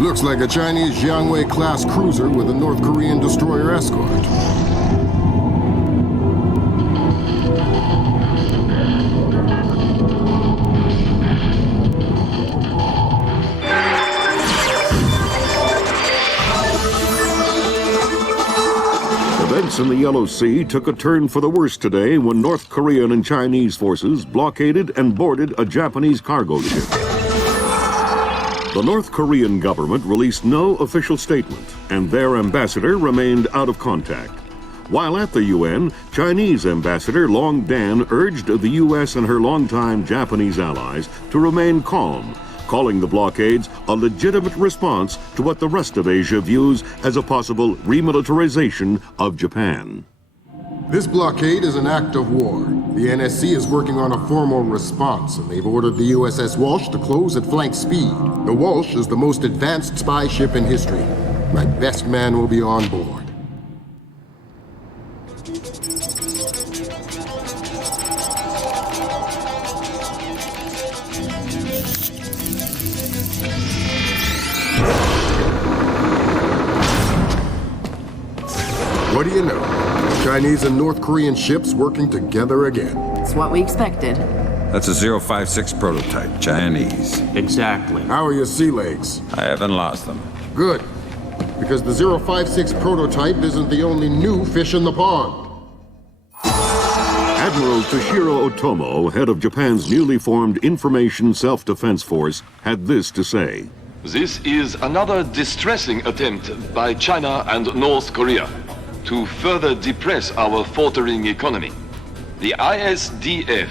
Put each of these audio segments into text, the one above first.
Looks like a Chinese Jiangwei-class cruiser with a North Korean destroyer escort. Events in the Yellow Sea took a turn for the worse today when North Korean and Chinese forces blockaded and boarded a Japanese cargo ship. The North Korean government released no official statement, and their ambassador remained out of contact. While at the UN, Chinese Ambassador Long Dan urged the U.S. and her longtime Japanese allies to remain calm, calling the blockades a legitimate response to what the rest of Asia views as a possible remilitarization of Japan. This blockade is an act of war. The NSC is working on a formal response, and they've ordered the USS Walsh to close at flank speed. The Walsh is the most advanced spy ship in history. My best man will be on board. What do you know? Chinese and North Korean ships working together again. It's what we expected. That's a 056 prototype, Chinese. Exactly. How are your sea legs? I haven't lost them. Good. Because the 056 prototype isn't the only new fish in the pond. Admiral Toshiro Otomo, head of Japan's newly formed Information Self-Defense Force, had this to say. This is another distressing attempt by China and North Korea to further depress our faltering economy. The ISDF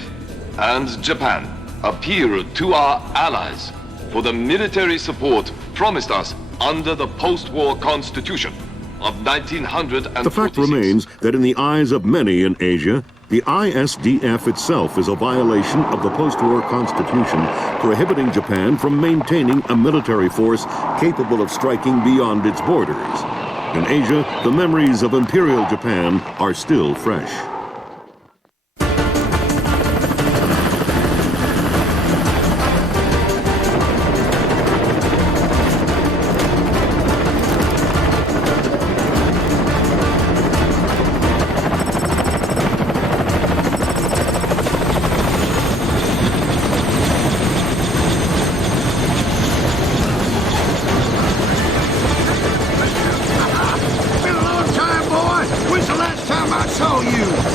and Japan appeal to our allies for the military support promised us under the post-war constitution of 1946. The fact remains that in the eyes of many in Asia, the ISDF itself is a violation of the post-war constitution prohibiting Japan from maintaining a military force capable of striking beyond its borders. In Asia, the memories of Imperial Japan are still fresh.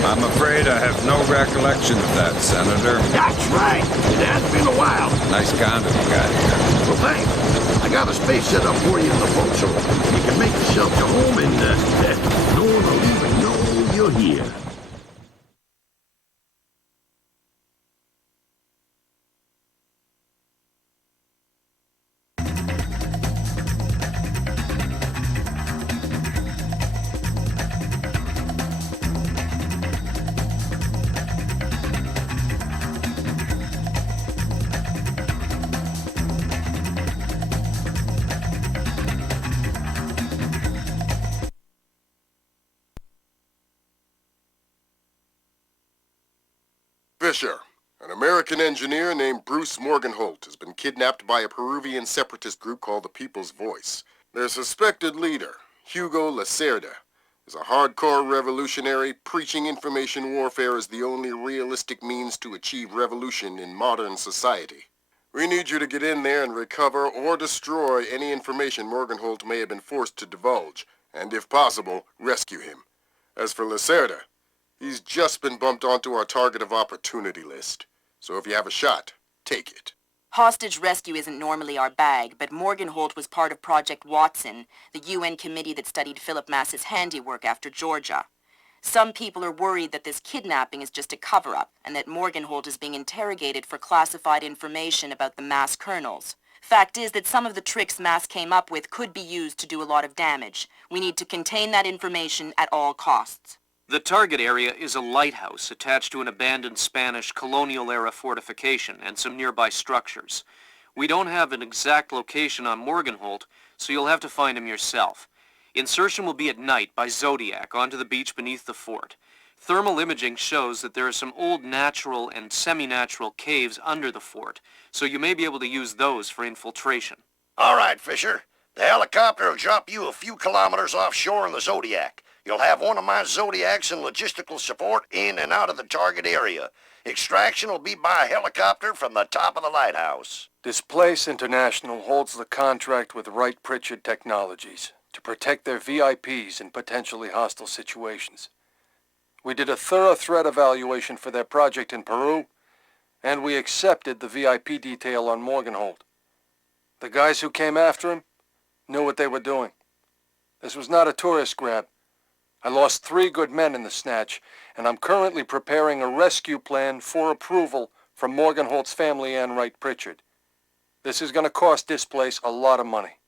I'm afraid I have no recollection of that, Senator. That's right. It has been a while. Nice condo you got here. Well, thanks. I got a space set up for you in the forecastle. You can make yourself your home and no one will even know you're here. Fisher, an American engineer named Bruce Morgenholt has been kidnapped by a Peruvian separatist group called the People's Voice. Their suspected leader, Hugo Lacerda, is a hardcore revolutionary preaching information warfare as the only realistic means to achieve revolution in modern society. We need you to get in there and recover or destroy any information Morgenholt may have been forced to divulge, and if possible, rescue him. As for Lacerda, he's just been bumped onto our target of opportunity list. So if you have a shot, take it. Hostage rescue isn't normally our bag, but Morgenholt was part of Project Watson, the UN committee that studied Philip Mass's handiwork after Georgia. Some people are worried that this kidnapping is just a cover-up, and that Morgenholt is being interrogated for classified information about the Mass kernels. Fact is that some of the tricks Mass came up with could be used to do a lot of damage. We need to contain that information at all costs. The target area is a lighthouse attached to an abandoned Spanish colonial-era fortification and some nearby structures. We don't have an exact location on Morgenholt, so you'll have to find him yourself. Insertion will be at night by Zodiac onto the beach beneath the fort. Thermal imaging shows that there are some old natural and semi-natural caves under the fort, so you may be able to use those for infiltration. All right, Fisher. The helicopter will drop you a few kilometers offshore in the Zodiac. You'll have one of my Zodiacs and logistical support in and out of the target area. Extraction will be by helicopter from the top of the lighthouse. Displace International holds the contract with Wright Pritchard Technologies to protect their VIPs in potentially hostile situations. We did a thorough threat evaluation for their project in Peru, and we accepted the VIP detail on Morgenholt. The guys who came after him knew what they were doing. This was not a tourist grab. I lost 3 good men in the snatch, and I'm currently preparing a rescue plan for approval from Morgenholt's family and Wright Pritchard. This is going to cost Displace a lot of money.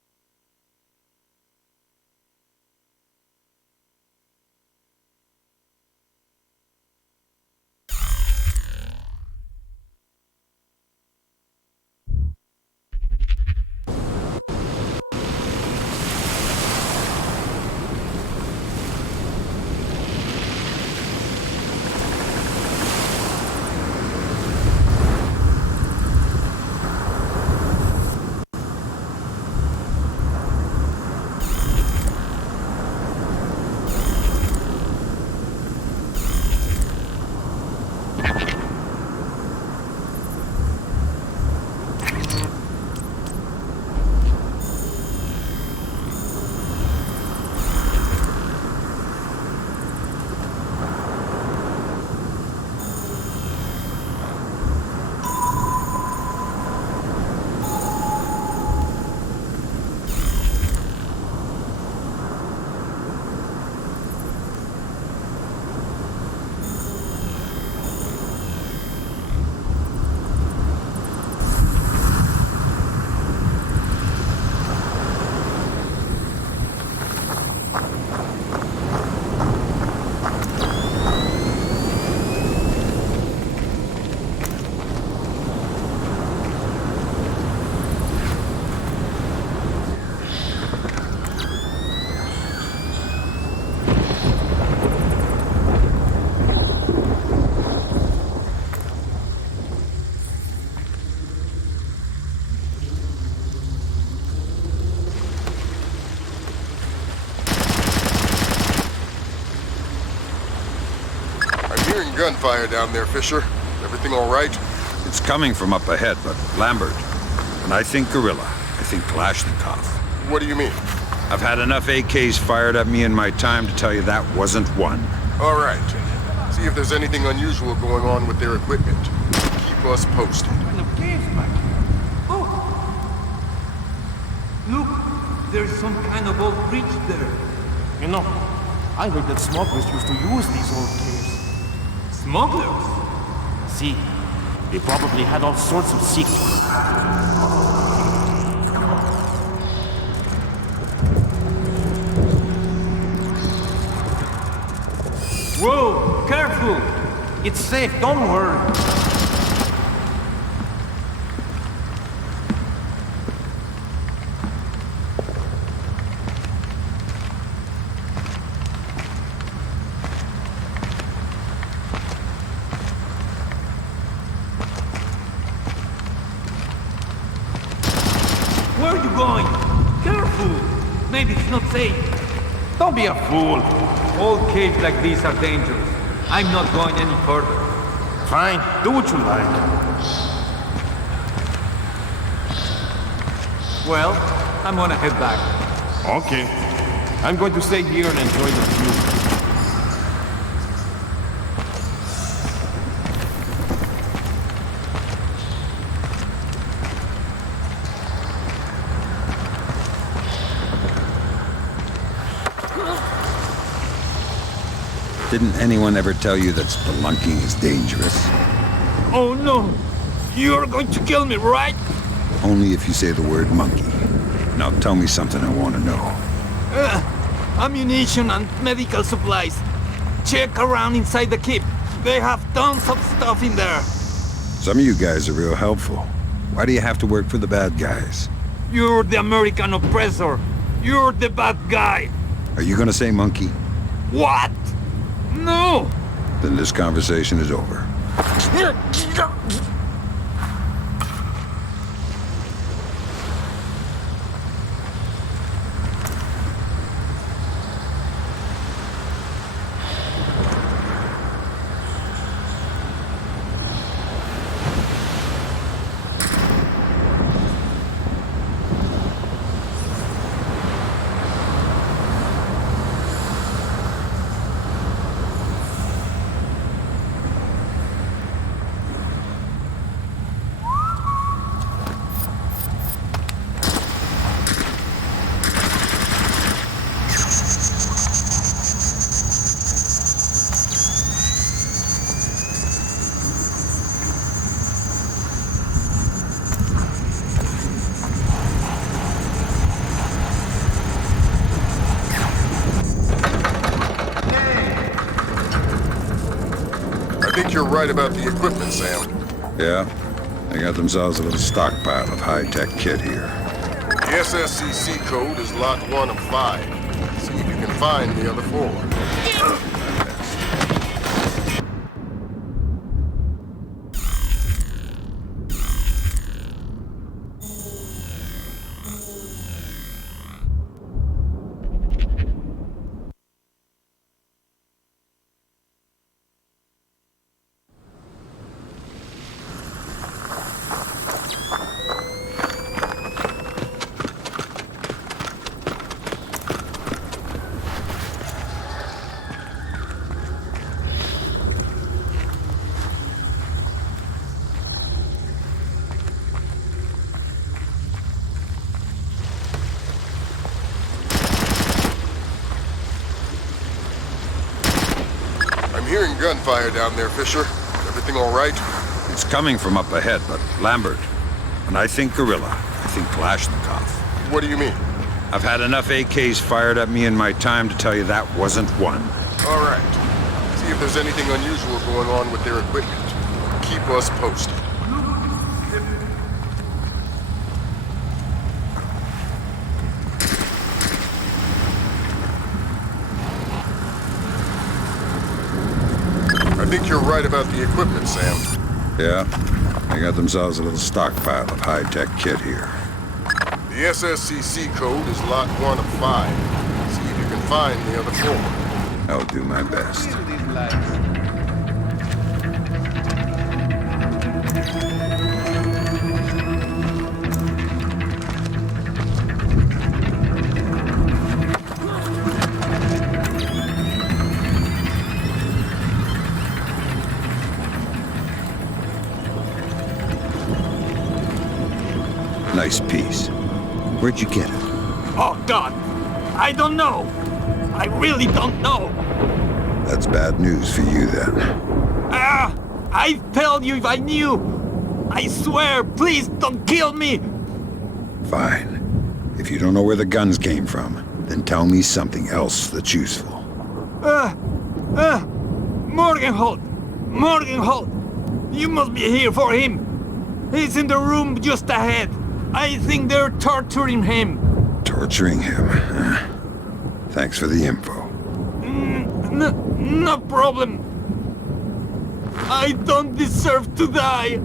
Gunfire down there, Fisher. Everything all right? It's coming from up ahead, but Lambert. When I think gorilla, I think Kalashnikov. What do you mean? I've had enough AKs fired at me in my time to tell you that wasn't one. All right. See if there's anything unusual going on with their equipment. Keep us posted. Oh! Look, there's some kind of old bridge there. You know, I heard that smugglers used to use these old caves. Smugglers? See, they probably had all sorts of secrets. Whoa, careful! It's safe, don't worry. Where are you going? Careful! Maybe it's not safe. Don't be a fool. All caves like these are dangerous. I'm not going any further. Fine, do what you like. Well, I'm gonna head back. Okay. I'm going to stay here and enjoy the view. Didn't anyone ever tell you that spelunking is dangerous? Oh no! You're going to kill me, right? Only if you say the word monkey. Now tell me something I want to know. Ammunition and medical supplies. Check around inside the keep. They have tons of stuff in there. Some of you guys are real helpful. Why do you have to work for the bad guys? You're the American oppressor. You're the bad guy. Are you gonna say monkey? What? No! Then this conversation is over. I think you're right about the equipment, Sam. Yeah? They got themselves a little stockpile of high-tech kit here. The SSCC code is lot 1 of 5. See if you can find the other 4. I'm hearing gunfire down there, Fisher. Everything all right? It's coming from up ahead, but Lambert. When I think gorilla, I think Kalashnikov. What do you mean? I've had enough AKs fired at me in my time to tell you that wasn't one. All right. See if there's anything unusual going on with their equipment. Keep us posted. I think you're right about the equipment, Sam. Yeah? They got themselves a little stockpile of high-tech kit here. The SSCC code is lot 1 of 5. See if you can find the other 4. I'll do my best. Nice piece. Where'd you get it? Oh, God! I don't know! I really don't know! That's bad news for you, then. I'd tell you if I knew! I swear, please don't kill me! Fine. If you don't know where the guns came from, then tell me something else that's useful. Morgenholt! Morgenholt! You must be here for him! He's in the room just ahead! I think they're torturing him! Torturing him? Thanks for the info. No problem. I don't deserve to die.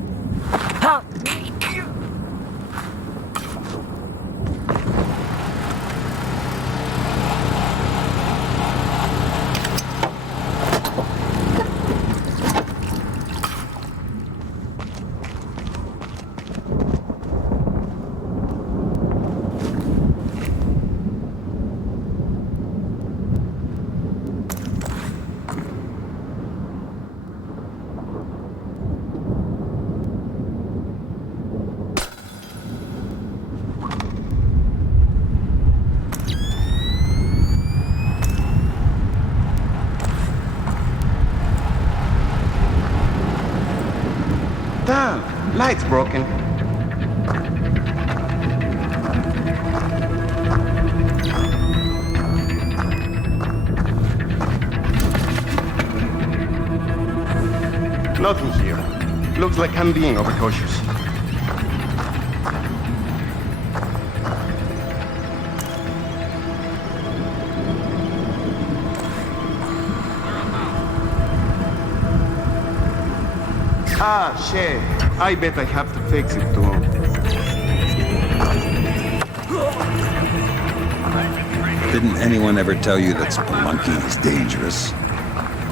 Light's broken. Nothing here. Looks like I'm being overcautious. Ah, shit. I bet I have to fix it too. Didn't anyone ever tell you that spelunking is dangerous?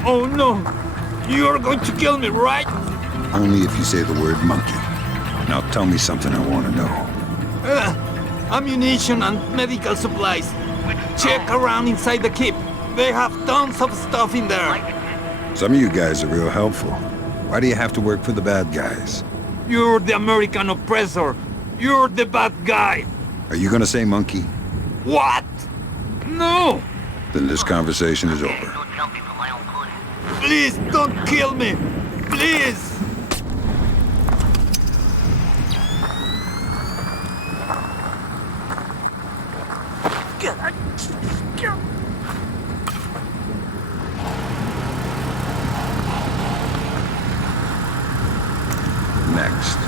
Oh no! You're going to kill me, right? Only if you say the word monkey. Now tell me something I want to know. Ammunition and medical supplies. Check around inside the keep. They have tons of stuff in there. Some of you guys are real helpful. Why do you have to work for the bad guys? You're the American oppressor. You're the bad guy. Are you gonna say monkey? What? No! Then this conversation is over. Please don't kill me! Please! Next.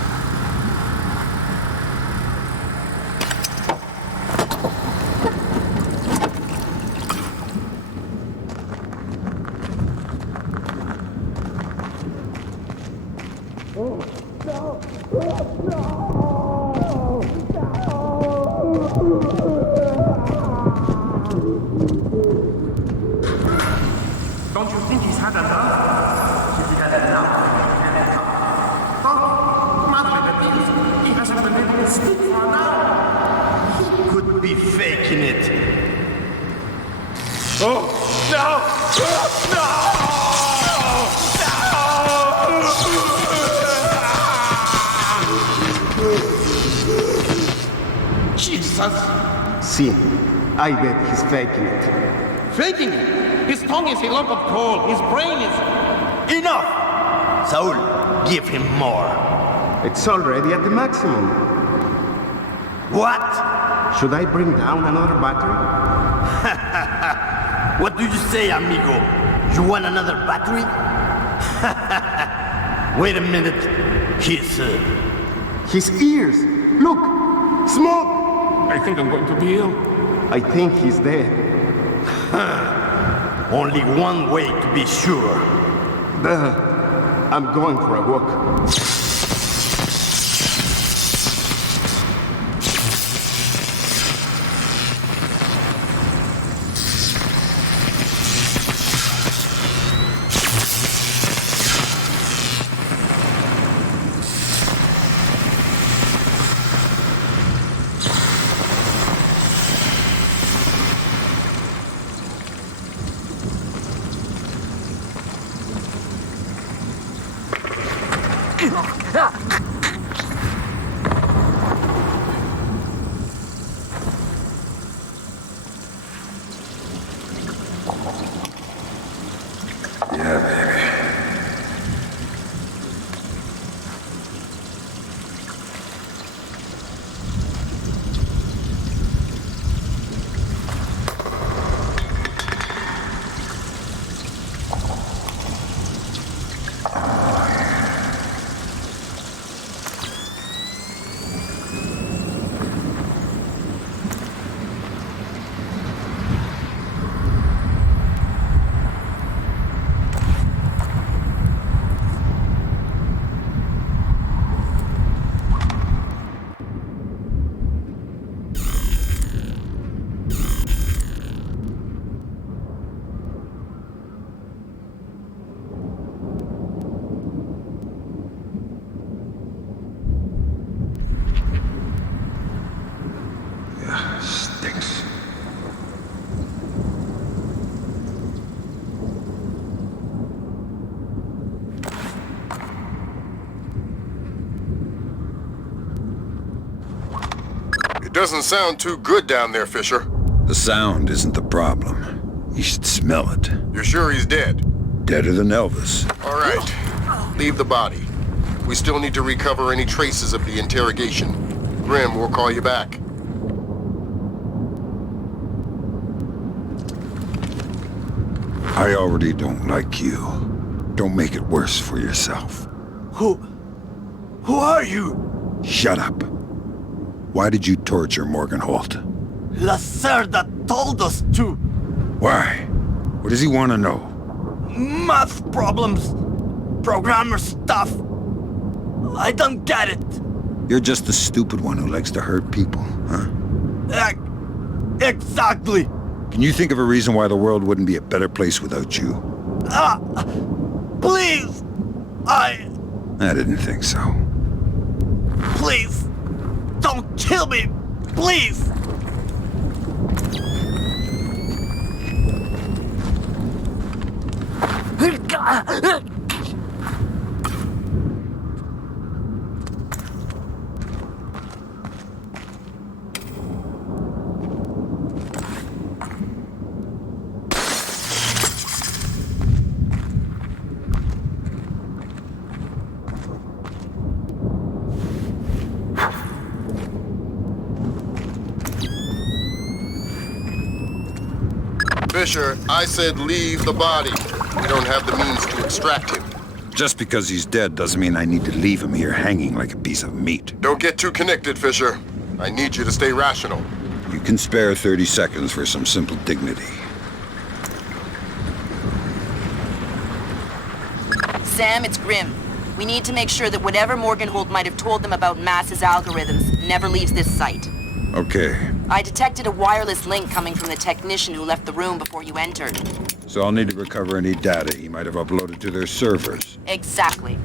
Don't you think he's had enough? He's had enough. He hasn't been able to speak for an hour. He could be faking it. Oh, no! No! Jesus! See, I bet he's faking it. Faking it? His tongue is a lump of coal. His brain is... Enough! Saul, give him more. It's already at the maximum. What? Should I bring down another battery? What do you say, amigo? You want another battery? Wait a minute. His ears! Look! Smoke! I think I'm going to be ill. I think he's dead. Only one way to be sure. I'm going for a walk. Yeah, baby. Stinks. It doesn't sound too good down there, Fisher. The sound isn't the problem. You should smell it. You're sure he's dead? Deader than Elvis. All right. Leave the body. We still need to recover any traces of the interrogation. Grim, we'll call you back. I already don't like you. Don't make it worse for yourself. Who are you? Shut up. Why did you torture Morgan Holt? Lacerda told us to. Why? What does he want to know? Math problems. Programmer stuff. I don't get it. You're just the stupid one who likes to hurt people, huh? Exactly. Can you think of a reason why the world wouldn't be a better place without you? Please. I didn't think so. Please. Don't kill me. Please. Fisher, I said leave the body. We don't have the means to extract him. Just because he's dead doesn't mean I need to leave him here hanging like a piece of meat. Don't get too connected, Fisher. I need you to stay rational. You can spare 30 seconds for some simple dignity. Sam, it's Grim. We need to make sure that whatever Morgan Holt might have told them about Mass's algorithms never leaves this site. Okay. I detected a wireless link coming from the technician who left the room before you entered. So I'll need to recover any data he might have uploaded to their servers. Exactly.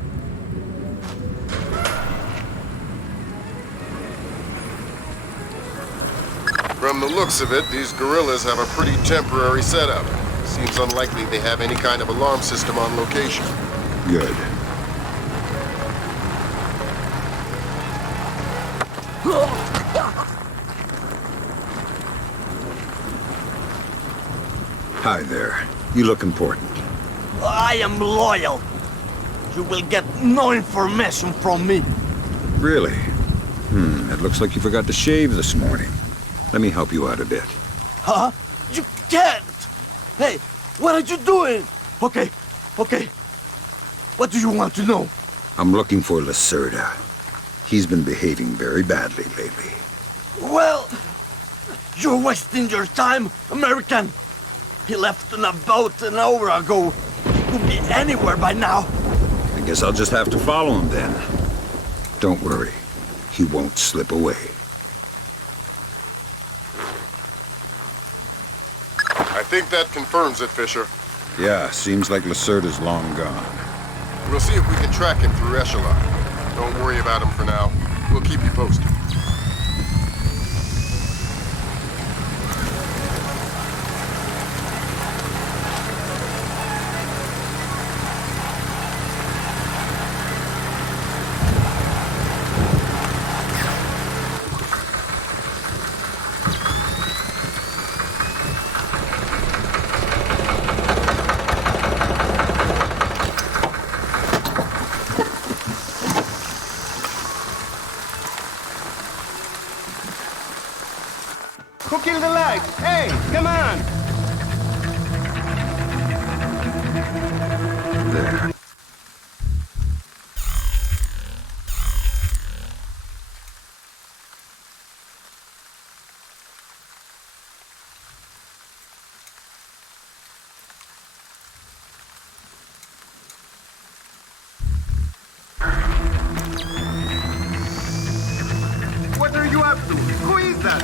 From the looks of it, these guerrillas have a pretty temporary setup. Seems unlikely they have any kind of alarm system on location. Good. Hi there. You look important. I am loyal. You will get no information from me. Really? It looks like you forgot to shave this morning. Let me help you out a bit. Huh? You can't! Hey, what are you doing? Okay. What do you want to know? I'm looking for Lacerda. He's been behaving very badly lately. Well, you're wasting your time, American. He left on a boat an hour ago. He could be anywhere by now. I guess I'll just have to follow him then. Don't worry. He won't slip away. I think that confirms it, Fisher. Yeah, seems like Lacerda's long gone. We'll see if we can track him through Echelon. Don't worry about him for now. We'll keep you posted. Who killed the lights? Hey, come on! There. What are you up to? Who is that?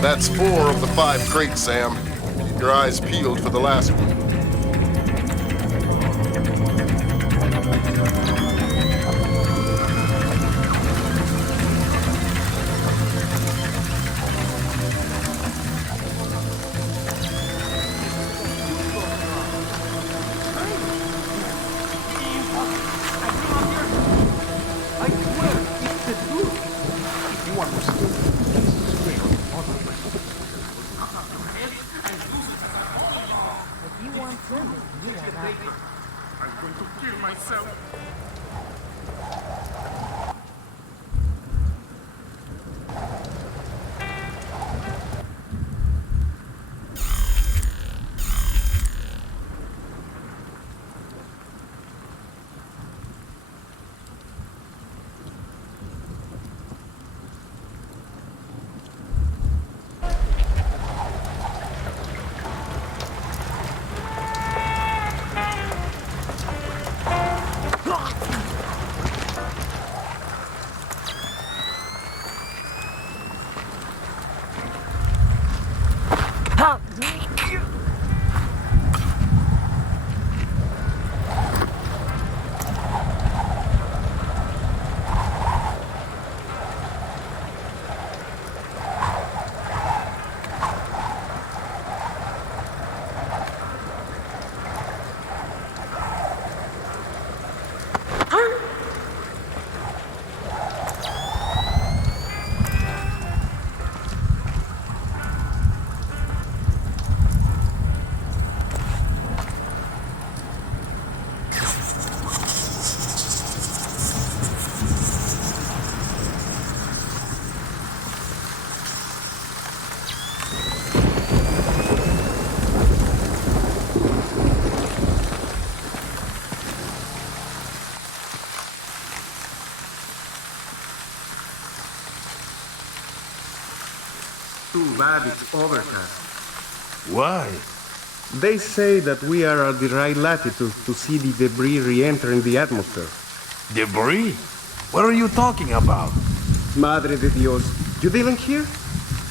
That's 4 of the 5 crates, Sam. Keep your eyes peeled for the last one. Too bad it's overcast. Why? They say that we are at the right latitude to see the debris re-entering the atmosphere. Debris? What are you talking about? Madre de Dios, you didn't hear?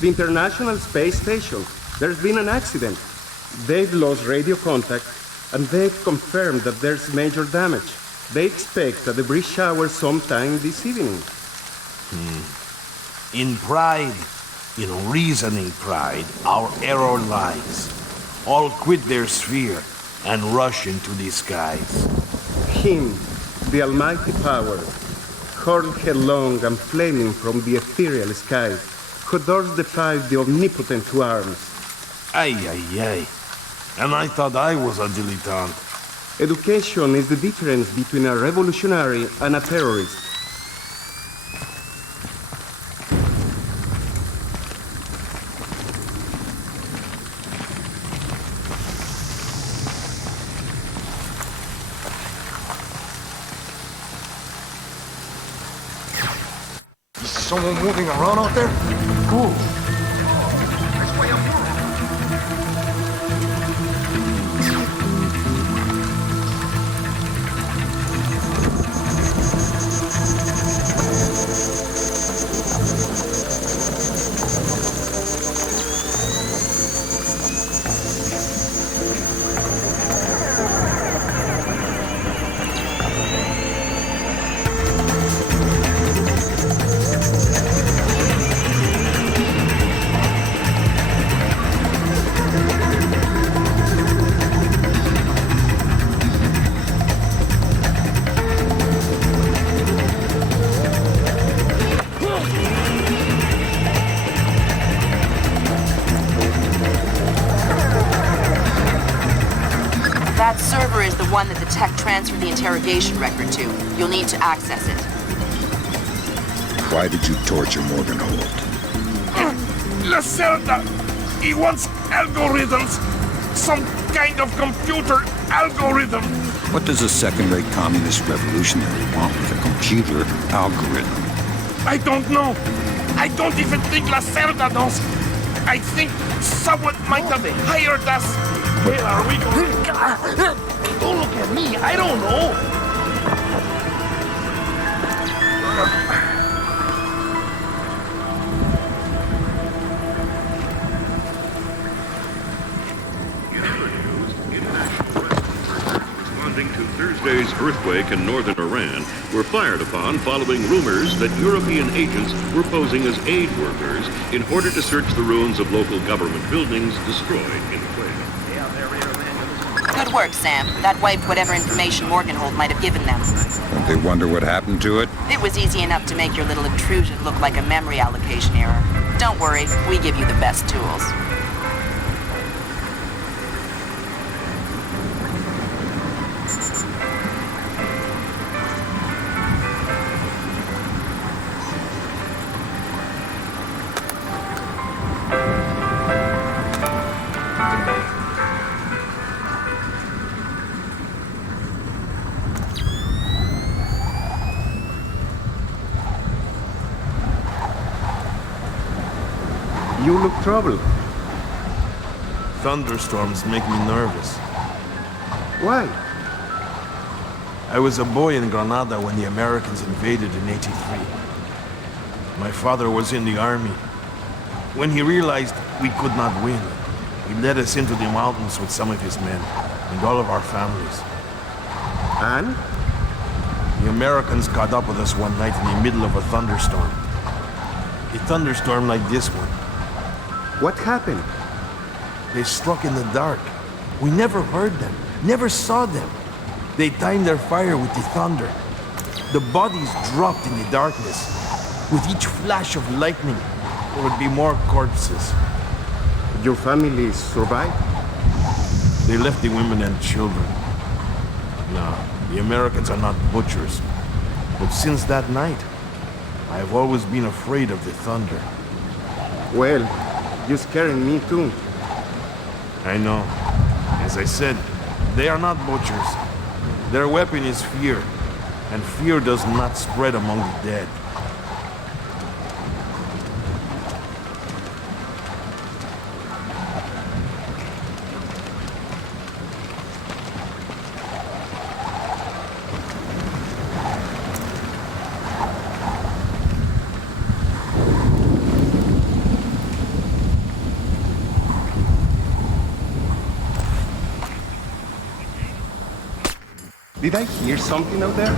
The International Space Station. There's been an accident. They've lost radio contact, and they've confirmed that there's major damage. They expect a debris shower sometime this evening. In pride, in reasoning pride, our error lies. All quit their sphere and rush into the skies. Him, the almighty power, hurled headlong and flaming from the ethereal sky, who dares defy the omnipotent to arms. Ay, ay, ay. And I thought I was a dilettante. Education is the difference between a revolutionary and a terrorist. Is someone moving around out there? Who? That server is the one that the tech transferred the interrogation record to. You'll need to access it. Why did you torture Morgan Holt? Lacerda! He wants algorithms! Some kind of computer algorithm! What does a second-rate communist revolutionary want with a computer algorithm? I don't know. I don't even think Lacerda knows. I think someone might have hired us. Where are we going? Don't look at me. I don't know. Responding to Thursday's earthquake in northern Iran were fired upon following rumors that European agents were posing as aid workers in order to search the ruins of local government buildings destroyed in the quake. Good work, Sam. That wiped whatever information Morganhold might have given them. Don't they wonder what happened to it? It was easy enough to make your little intrusion look like a memory allocation error. Don't worry, we give you the best tools. You look troubled. Thunderstorms make me nervous. Why? I was a boy in Granada when the Americans invaded in '83. My father was in the army. When he realized we could not win, he led us into the mountains with some of his men and all of our families. And? The Americans caught up with us one night in the middle of a thunderstorm. A thunderstorm like this one. What happened? They struck in the dark. We never heard them, never saw them. They timed their fire with the thunder. The bodies dropped in the darkness. With each flash of lightning, there would be more corpses. Your family survived? They left the women and children. No, the Americans are not butchers. But since that night, I have always been afraid of the thunder. Well, you're scaring me too. I know. As I said, they are not butchers. Their weapon is fear, and fear does not spread among the dead. Did I hear something out there?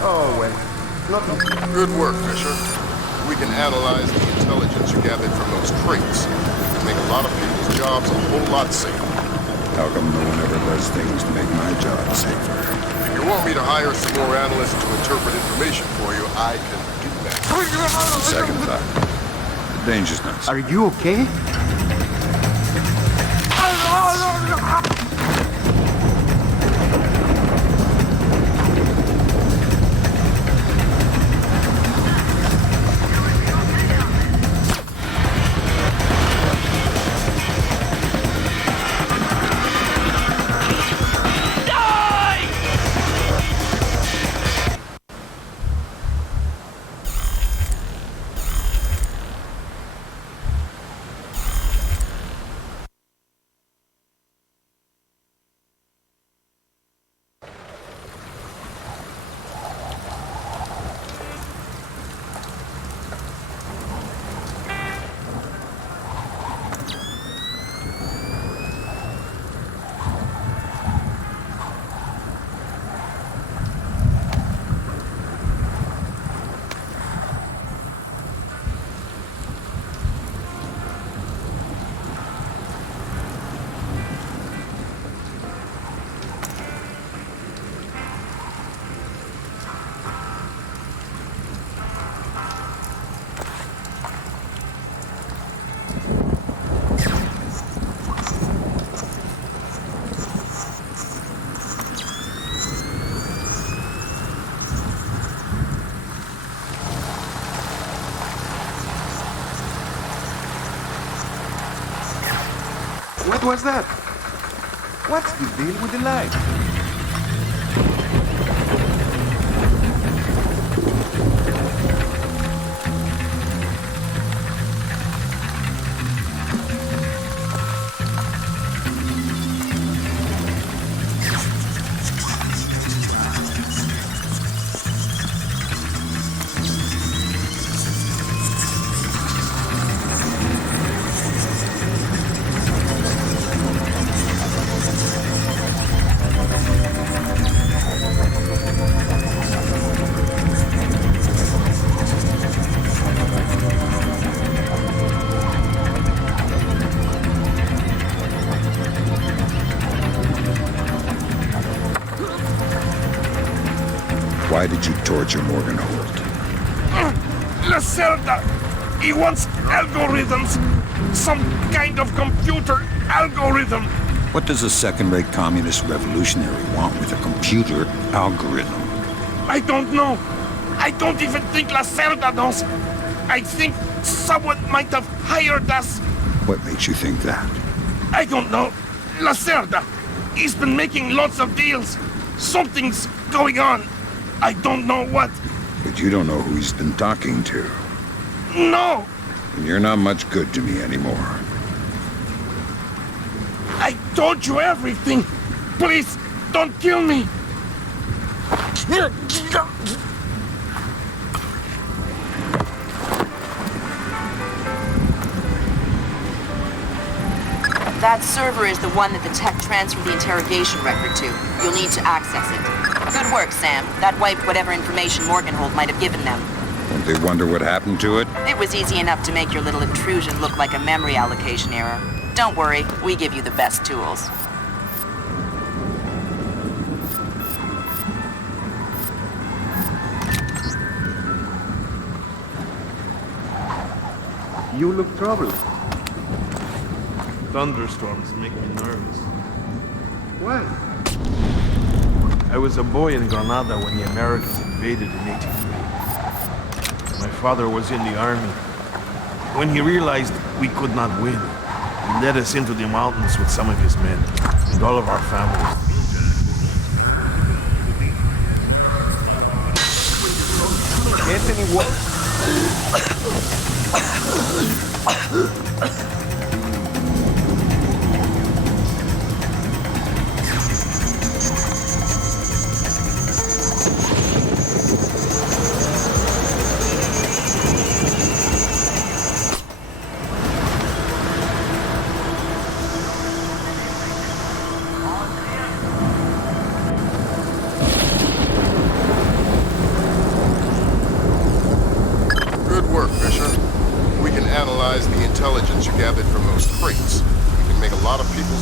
Oh, well, nothing. Good work, Fisher. We can analyze the intelligence you gathered from those crates. We can make a lot of people's jobs a whole lot safer. How come no one ever does things to make my job safer? If you want me to hire some more analysts to interpret information for you, I can do that. Second thought. The danger's not. Are you okay? What was that? What's the deal with the light? Why did you torture Morgan Holt? Lacerda! He wants algorithms! Some kind of computer algorithm! What does a second-rate communist revolutionary want with a computer algorithm? I don't know. I don't even think Lacerda knows. I think someone might have hired us. What makes you think that? I don't know. Lacerda! He's been making lots of deals. Something's going on. I don't know what. But you don't know who he's been talking to. No! And you're not much good to me anymore. I told you everything. Please, don't kill me. That server is the one that the tech transferred the interrogation record to. You'll need to access it. Good work, Sam. That wiped whatever information Morgenhold might have given them. Won't they wonder what happened to it? It was easy enough to make your little intrusion look like a memory allocation error. Don't worry, we give you the best tools. You look troubled. Thunderstorms make me nervous. Why? I was a boy in Granada when the Americans invaded in '83. My father was in the army. When he realized we could not win, he led us into the mountains with some of his men and all of our families. Anthony, what?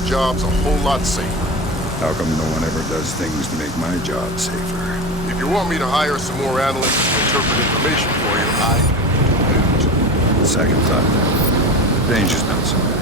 Jobs a whole lot safer. How come no one ever does things to make my job safer? If you want me to hire some more analysts to interpret information for you, I can do it. Second thought. Danger's not so bad.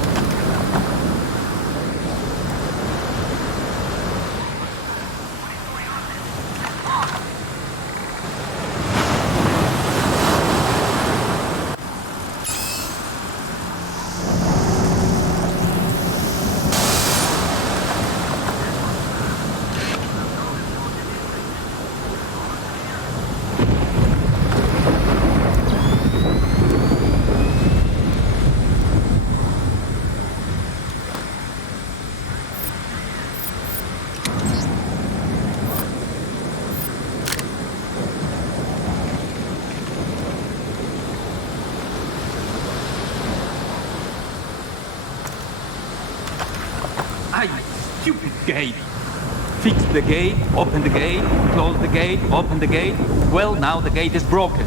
Stupid gate. Fix the gate, open the gate, close the gate, open the gate. Well, now the gate is broken.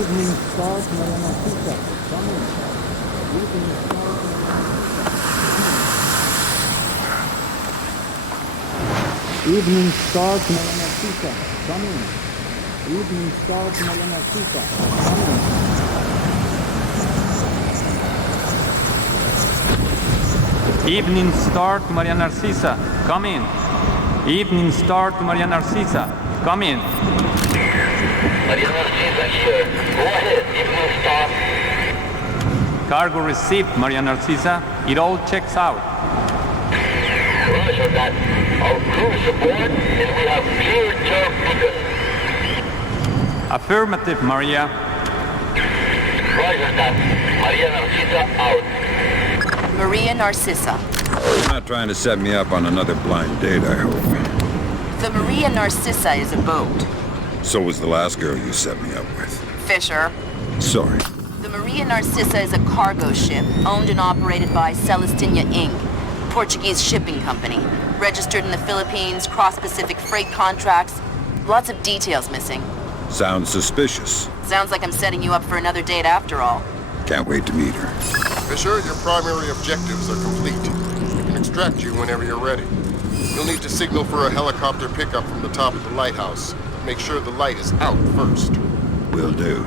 Evening start, Mariana Sita. Come in. Evening start. Evening start, Mariana Sita. Come in. Evening start, Mariana Sita. Come in. Evening start, Maria Narcisa. Come in. Evening start, Maria Narcisa. Come in. Maria Narcisa here. Go ahead. Evening start. Cargo received, Maria Narcisa. It all checks out. Roger that. Our crew is aboard and we have clear job beacon. Affirmative, Maria. Roger that. Maria Narcisa out. Maria Narcissa. You're not trying to set me up on another blind date, I hope. The Maria Narcissa is a boat. So was the last girl you set me up with. Fisher. Sorry. The Maria Narcissa is a cargo ship owned and operated by Celestina Inc., Portuguese shipping company. Registered in the Philippines, cross-Pacific freight contracts. Lots of details missing. Sounds suspicious. Sounds like I'm setting you up for another date after all. Can't wait to meet her. Fisher, your primary objectives are complete. We can extract you whenever you're ready. You'll need to signal for a helicopter pickup from the top of the lighthouse. Make sure the light is out first. Will do.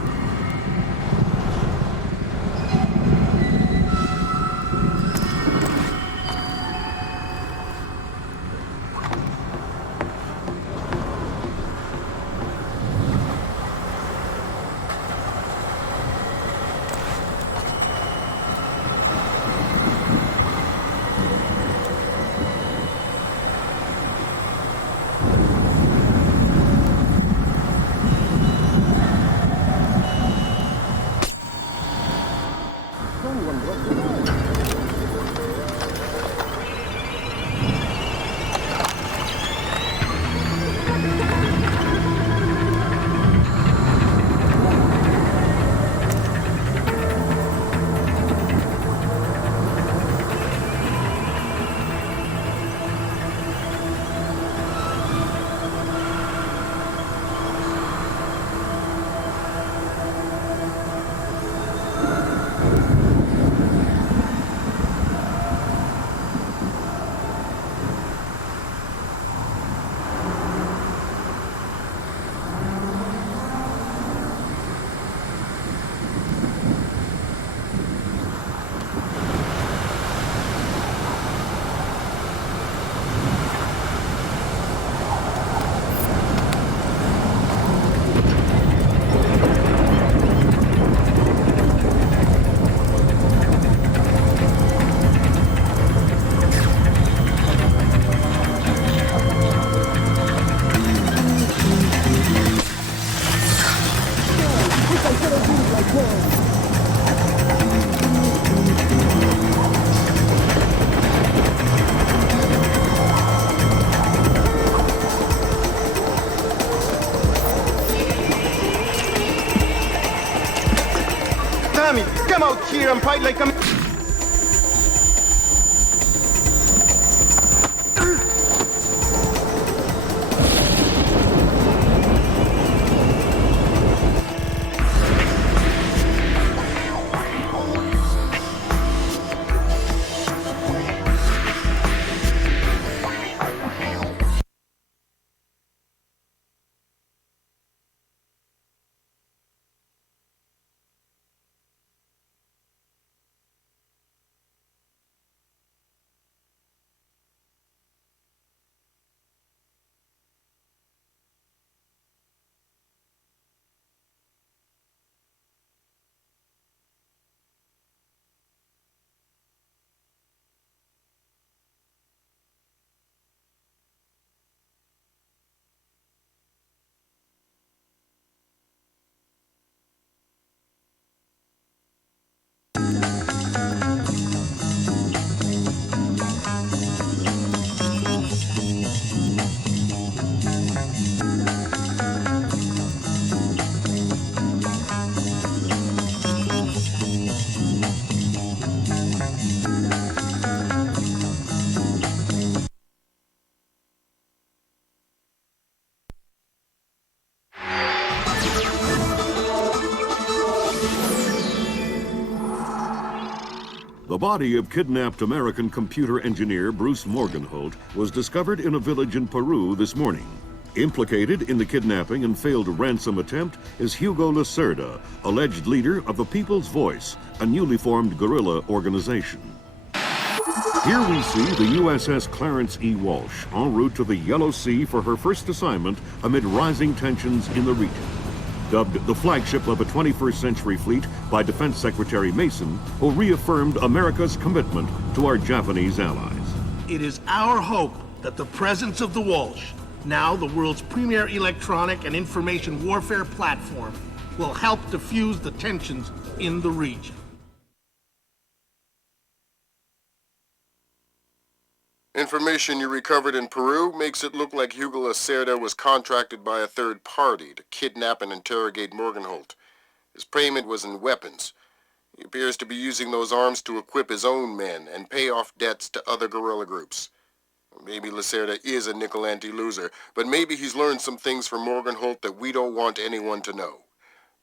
Come out here and fight like a... body of kidnapped American computer engineer Bruce Morgenholt was discovered in a village in Peru this morning. Implicated in the kidnapping and failed ransom attempt is Hugo Lacerda, alleged leader of the People's Voice, a newly formed guerrilla organization. Here we see the USS Clarence E. Walsh en route to the Yellow Sea for her first assignment amid rising tensions in the region. Dubbed the flagship of a 21st century fleet by Defense Secretary Mason, who reaffirmed America's commitment to our Japanese allies. It is our hope that the presence of the Walsh, now the world's premier electronic and information warfare platform, will help diffuse the tensions in the region. Information you recovered in Peru makes it look like Hugo Lacerda was contracted by a third party to kidnap and interrogate Morgenholt. His payment was in weapons. He appears to be using those arms to equip his own men and pay off debts to other guerrilla groups. Maybe Lacerda is a nickel-ante loser, but maybe he's learned some things from Morgenholt that we don't want anyone to know.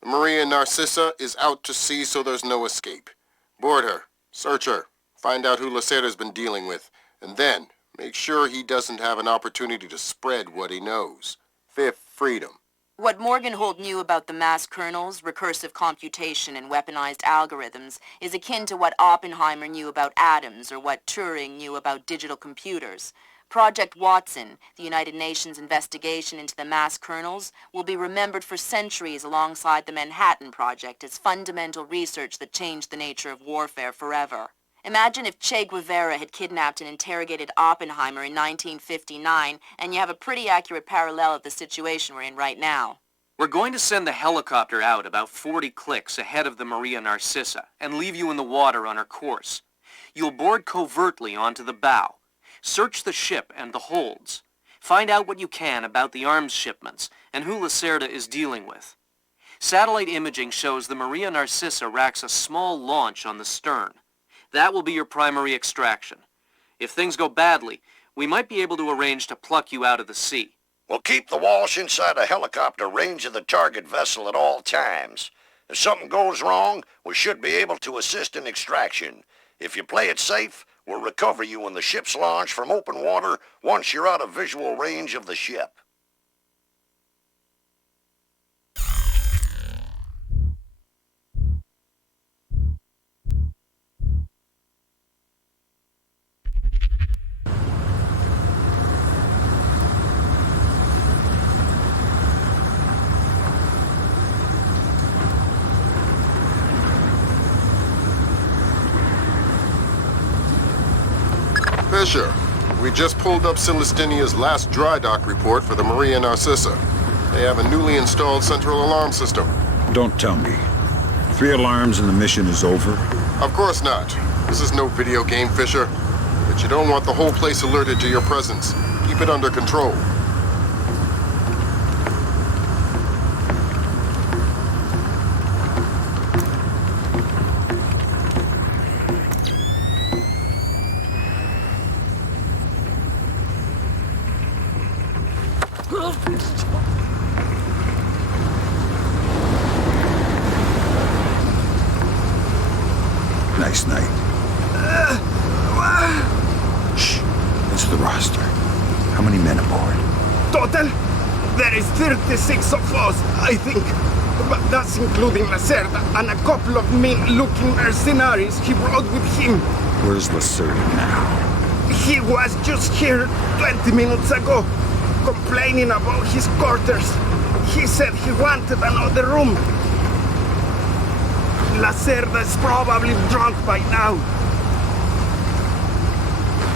The Maria Narcissa is out to sea, so there's no escape. Board her, search her, find out who Lacerda's been dealing with, and then make sure he doesn't have an opportunity to spread what he knows. Fifth freedom. What Morgenholt knew about the mass kernels, recursive computation, and weaponized algorithms is akin to what Oppenheimer knew about atoms or what Turing knew about digital computers. Project Watson, the United Nations investigation into the mass kernels, will be remembered for centuries alongside the Manhattan Project as fundamental research that changed the nature of warfare forever. Imagine if Che Guevara had kidnapped and interrogated Oppenheimer in 1959, and you have a pretty accurate parallel of the situation we're in right now. We're going to send the helicopter out about 40 clicks ahead of the Maria Narcissa and leave you in the water on her course. You'll board covertly onto the bow. Search the ship and the holds. Find out what you can about the arms shipments and who Lacerda is dealing with. Satellite imaging shows the Maria Narcissa racks a small launch on the stern. That will be your primary extraction. If things go badly, we might be able to arrange to pluck you out of the sea. We'll keep the Walsh inside a helicopter range of the target vessel at all times. If something goes wrong, we should be able to assist in extraction. If you play it safe, we'll recover you when the ship's launched from open water once you're out of visual range of the ship. Fisher, we just pulled up Celestinia's last dry dock report for the Maria Narcissa. They have a newly installed central alarm system. Don't tell me. 3 alarms and the mission is over? Of course not. This is no video game, Fisher. But you don't want the whole place alerted to your presence. Keep it under control. Nice night. Shh. What's the roster? How many men aboard? Total? There is 36 of us, I think. But that's including Lacerda and a couple of mean-looking mercenaries he brought with him. Where's Lacerda now? He was just here 20 minutes ago, complaining about his quarters. He said he wanted another room. Lacerda is probably drunk by now.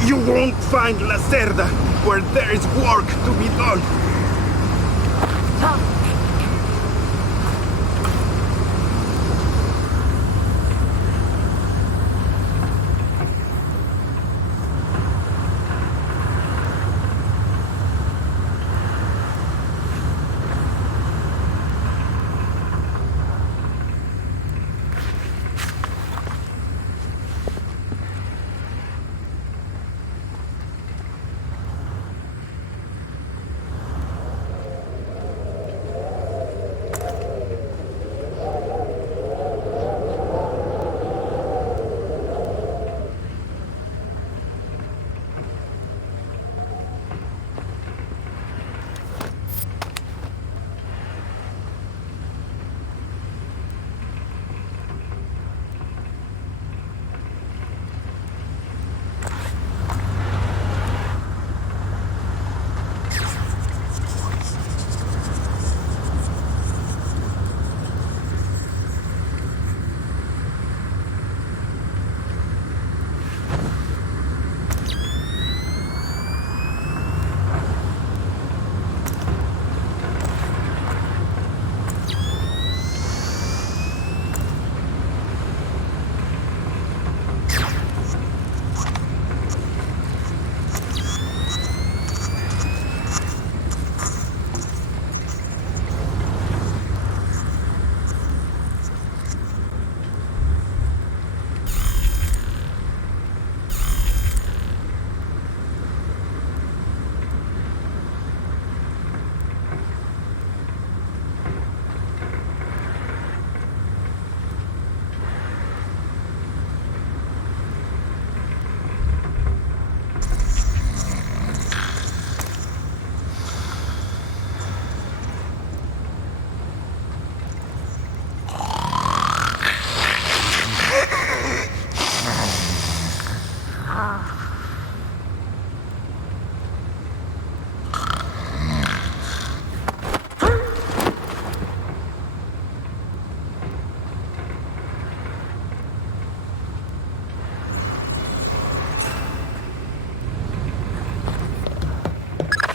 You won't find Lacerda where there is work to be done.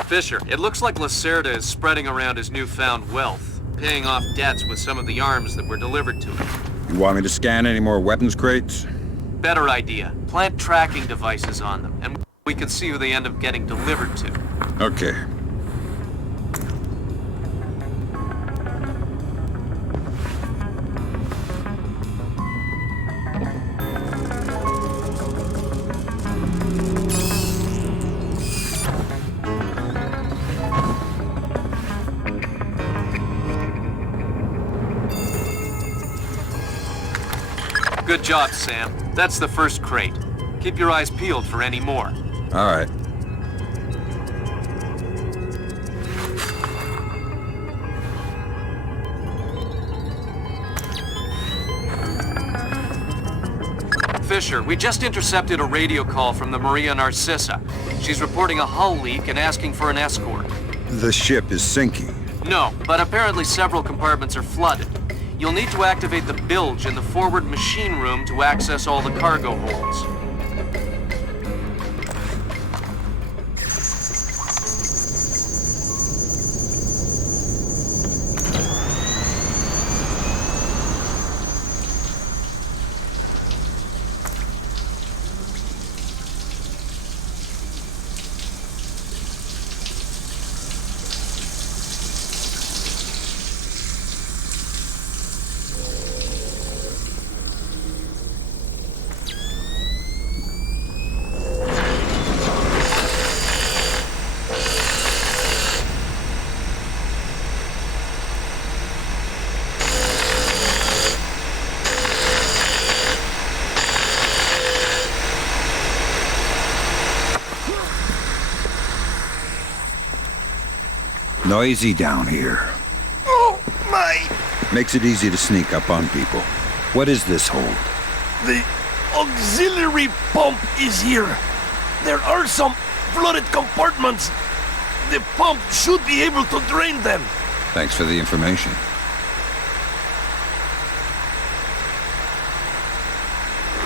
Fisher, it looks like Lacerda is spreading around his newfound wealth, paying off debts with some of the arms that were delivered to him. You want me to scan any more weapons crates? Better idea. Plant tracking devices on them, and we can see who they end up getting delivered to. Okay. Good job, Sam. That's the first crate. Keep your eyes peeled for any more. All right. Fisher, we just intercepted a radio call from the Maria Narcissa. She's reporting a hull leak and asking for an escort. The ship is sinking. No, but apparently several compartments are flooded. You'll need to activate the bilge in the forward machine room to access all the cargo holds. Noisy down here. Oh, my! Makes it easy to sneak up on people. What is this hold? The auxiliary pump is here. There are some flooded compartments. The pump should be able to drain them. Thanks for the information.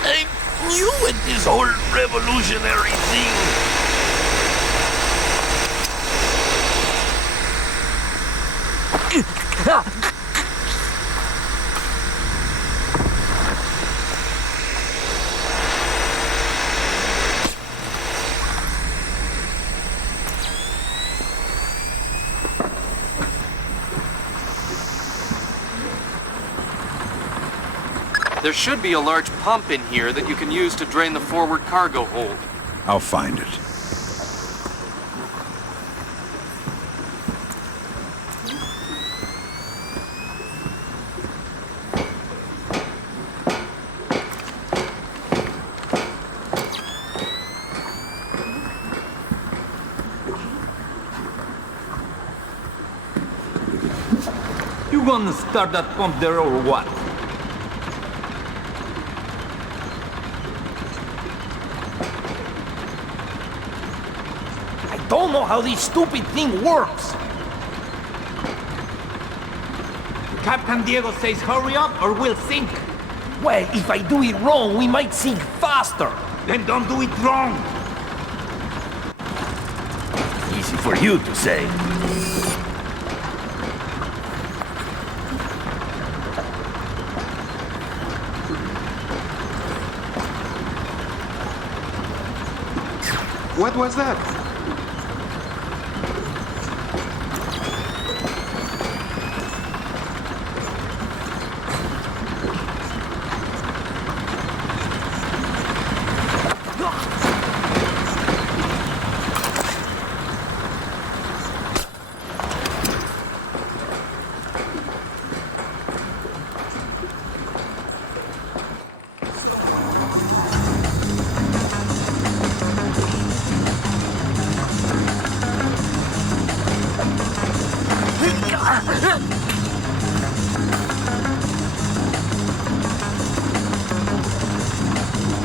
I knew it, this whole revolutionary thing. There should be a large pump in here that you can use to drain the forward cargo hold. I'll find it. You gonna start that pump there or what? I don't know how this stupid thing works. Captain Diego says hurry up or we'll sink. Well, if I do it wrong, we might sink faster. Then don't do it wrong. Easy for you to say. What was that?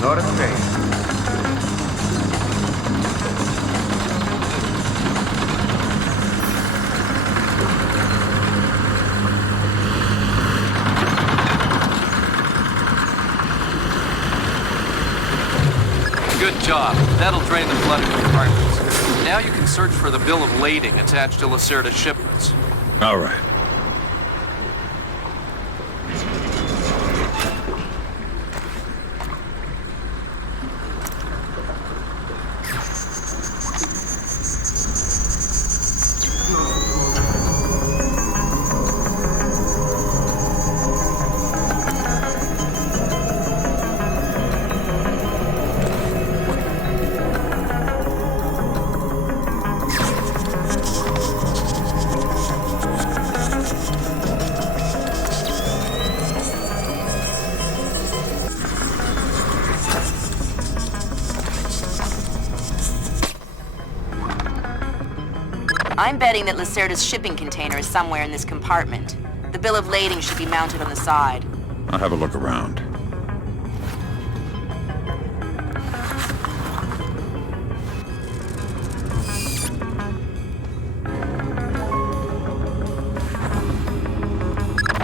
Not a thing. Good job. That'll drain the flooded compartments. now you can search for the bill of lading attached to Lacerda's shipments. All right. I'm betting that Lacerda's shipping container is somewhere in this compartment. The bill of lading should be mounted on the side. I'll have a look around.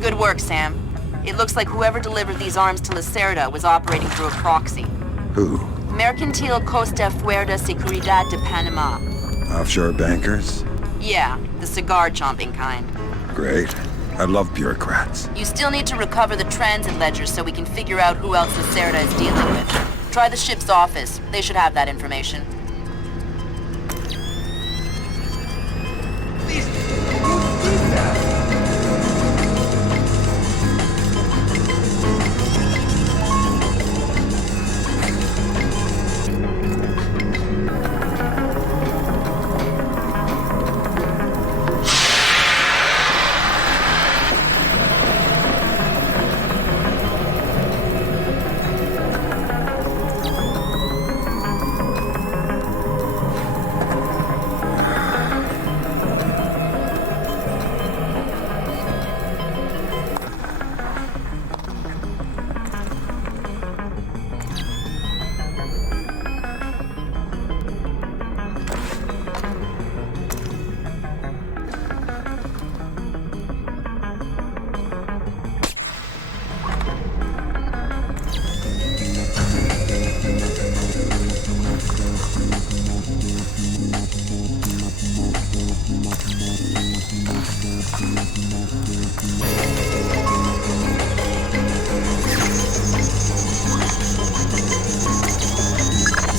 Good work, Sam. It looks like whoever delivered these arms to Lacerda was operating through a proxy. Who? Mercantil Costa Fuerza Seguridad de Panama. Offshore bankers? Yeah, the cigar-chomping kind. Great. I love bureaucrats. You still need to recover the transit ledger so we can figure out who else Lacerda is dealing with. Try the ship's office. They should have that information.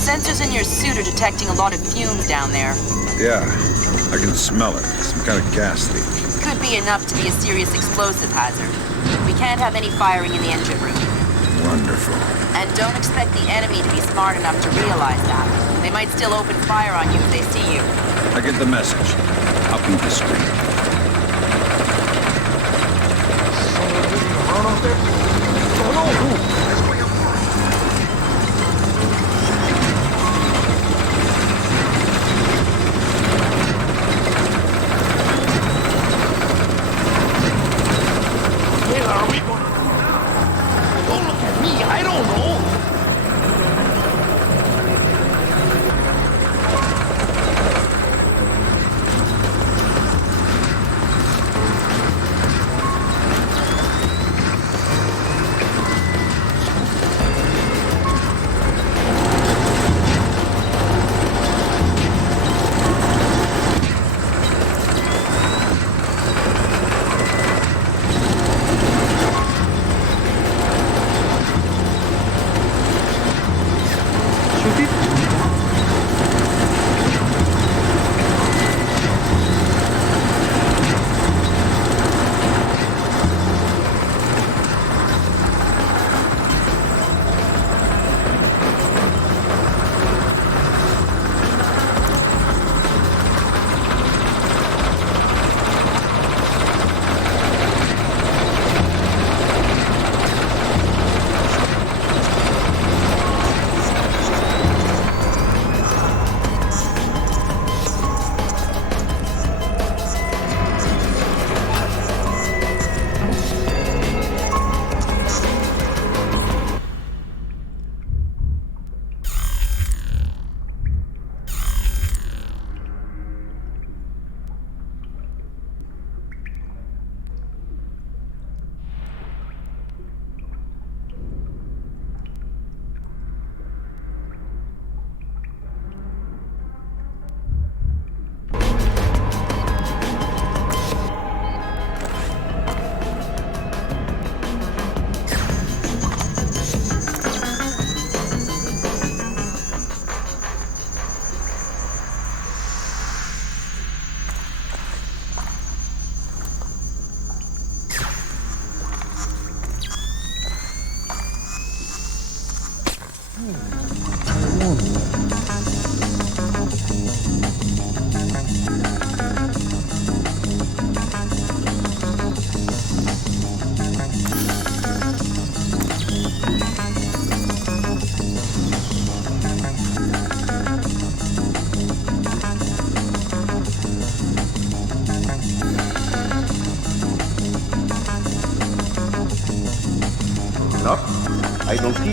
Sensors in your suit are detecting a lot of fumes down there. Yeah, I can smell it. Some kind of gas leak. Could be enough to be a serious explosive hazard. We can't have any firing in the engine room. Wonderful. And don't expect the enemy to be smart enough to realize that. They might still open fire on you if they see you. I get the message. I'll be discreet.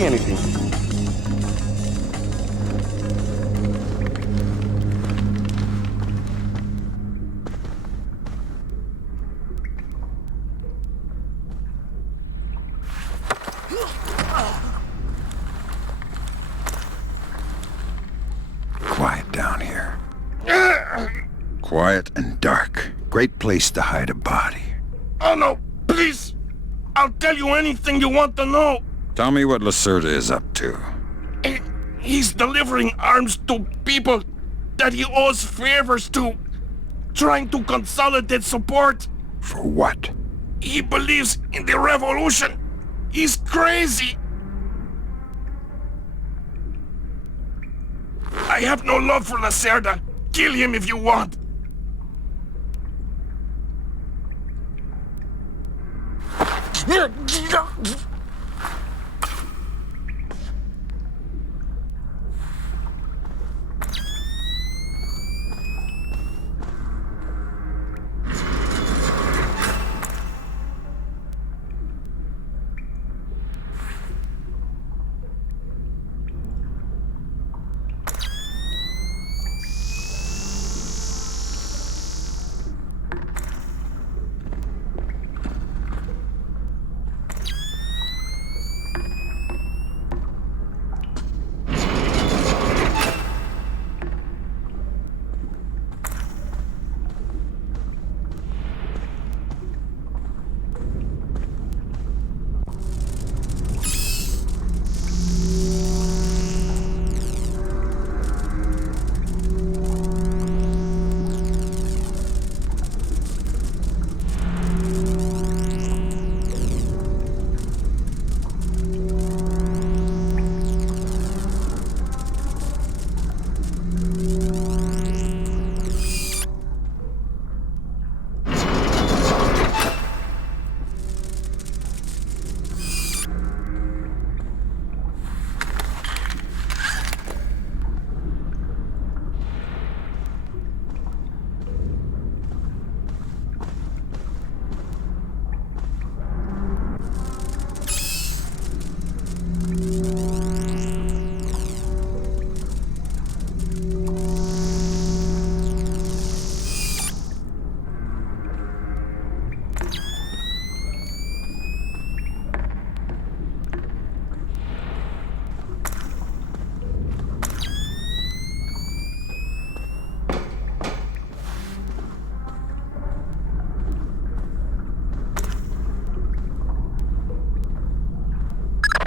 see anything. Quiet down here. Quiet and dark. Great place to hide a body. Oh no, please! I'll tell you anything you want to know. Tell me what Lacerda is up to. He's delivering arms to people that he owes favors to. Trying to consolidate support. For what? He believes in the revolution. He's crazy. I have no love for Lacerda. Kill him if you want.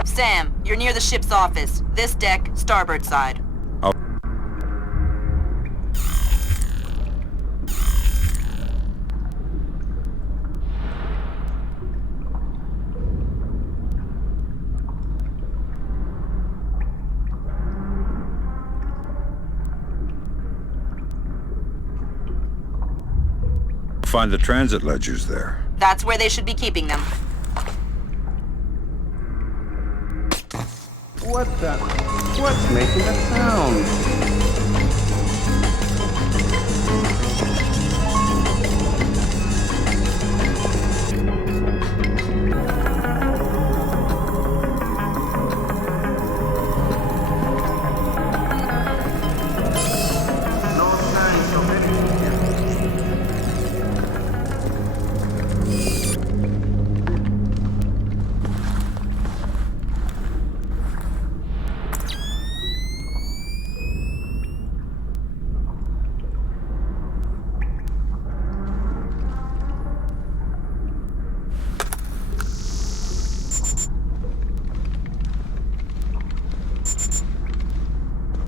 Sam, you're near the ship's office. This deck, starboard side. Find the transit ledgers there. That's where they should be keeping them. What the? What's making that sound?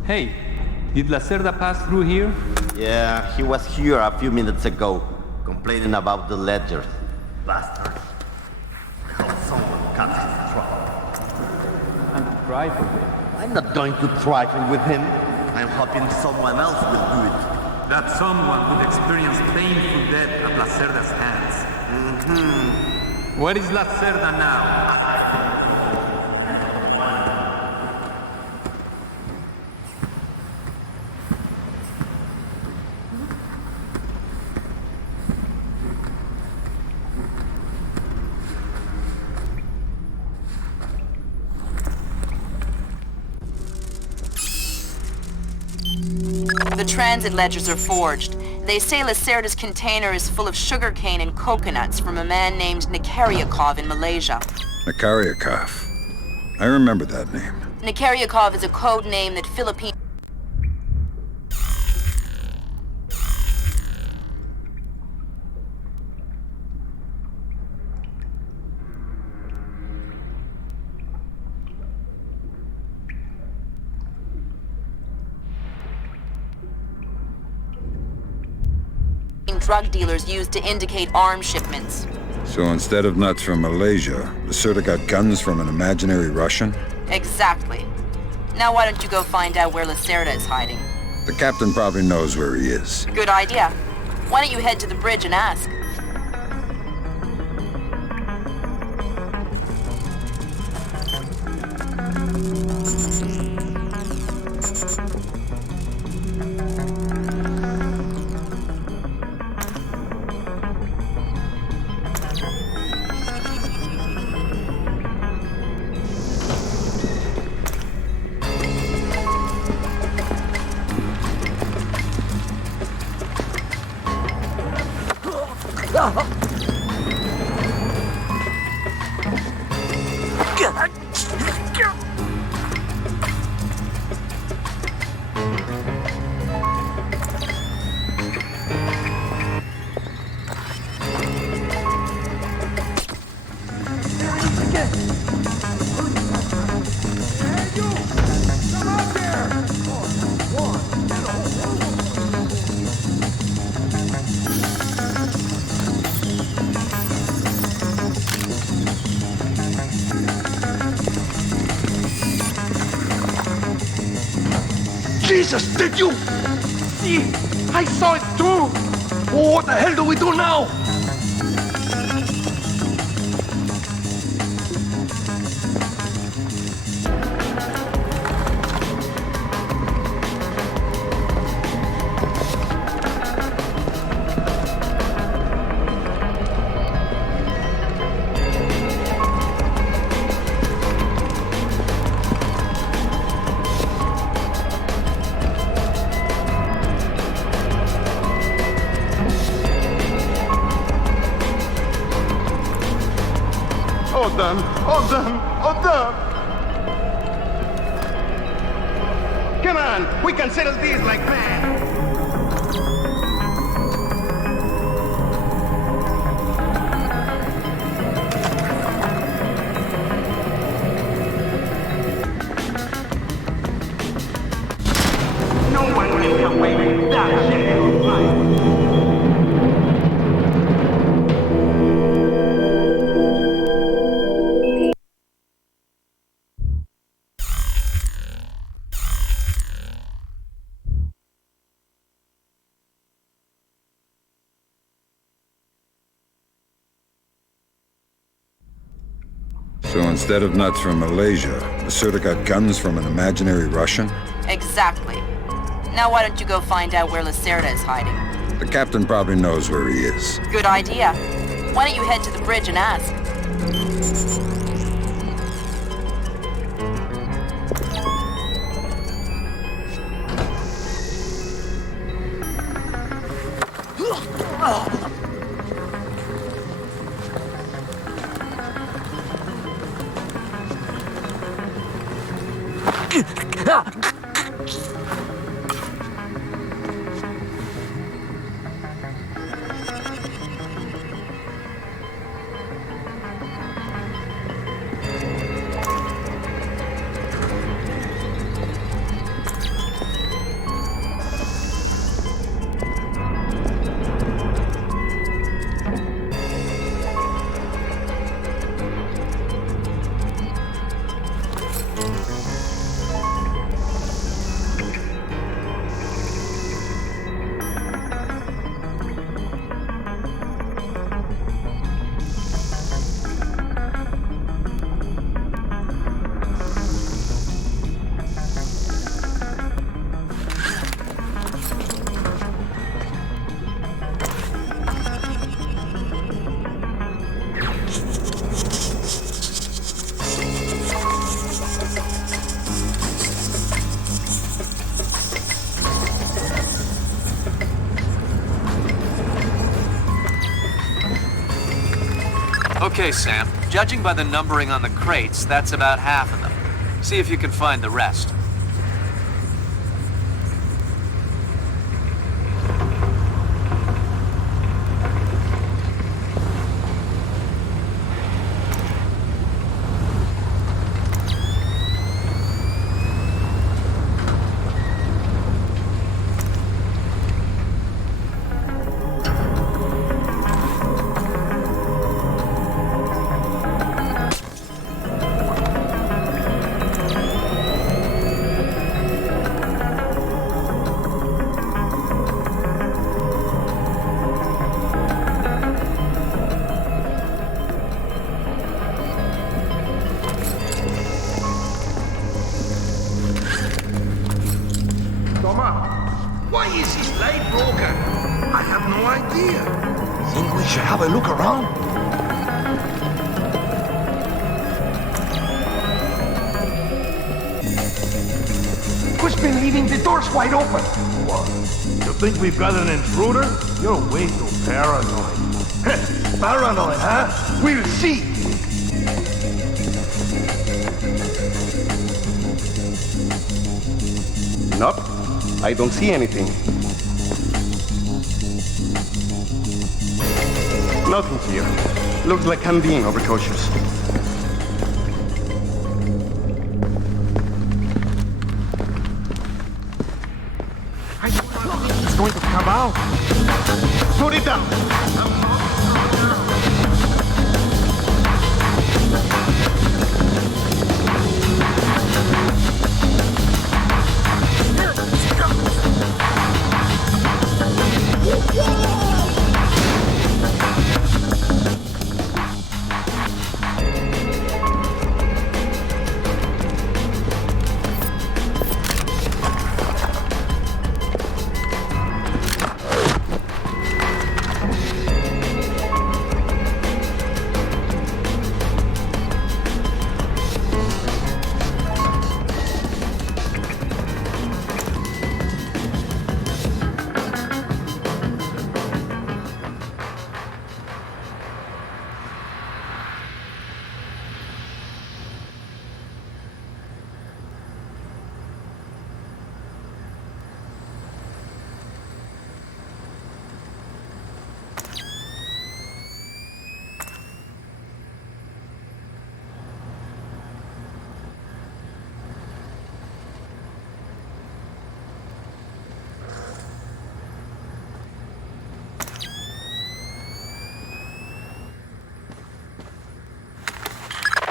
Hey, did Lacerda pass through here? Yeah, he was here a few minutes ago, complaining about the ledgers. Bastard. I hope someone cut his throat. And trifle with him. I'm not going to trifle with him. I'm hoping someone else will do it. That someone would experience painful death at Lacerda's hands. Where is Lacerda now? transit ledgers are forged. They say Lacerda's container is full of sugarcane and coconuts from a man named Nikaryakov in Malaysia. Nikaryakov. I remember that name. Nikaryakov is a code name that Philippine... drug dealers used to indicate arms shipments. So instead of nuts from Malaysia, Lacerda got guns from an imaginary Russian? Exactly. Now why don't you go find out where Lacerda is hiding? The captain probably knows where he is. Good idea. Why don't you head to the bridge and ask? Jesus, did you? See, I saw it too. Oh, what the hell do we do now? Hold them! Come on, we can settle this like that. No one can come away with that shit. So instead of nuts from Malaysia, Lacerda got guns from an imaginary Russian? Exactly. Now why don't you go find out where Lacerda is hiding? The captain probably knows where he is. Good idea. Why don't you head to the bridge and ask? Okay, Sam. Judging by the numbering on the crates, that's about half of them. See if you can find the rest. Why is his leg broken? I have no idea. Think we should have a look around? Who's been leaving the doors wide open? What? You think we've got an intruder? You're way too paranoid. Paranoid, huh? We'll see. Nope, I don't see anything. Nothing here. Looks like I'm being overcautious. It's going to come out. Put it down!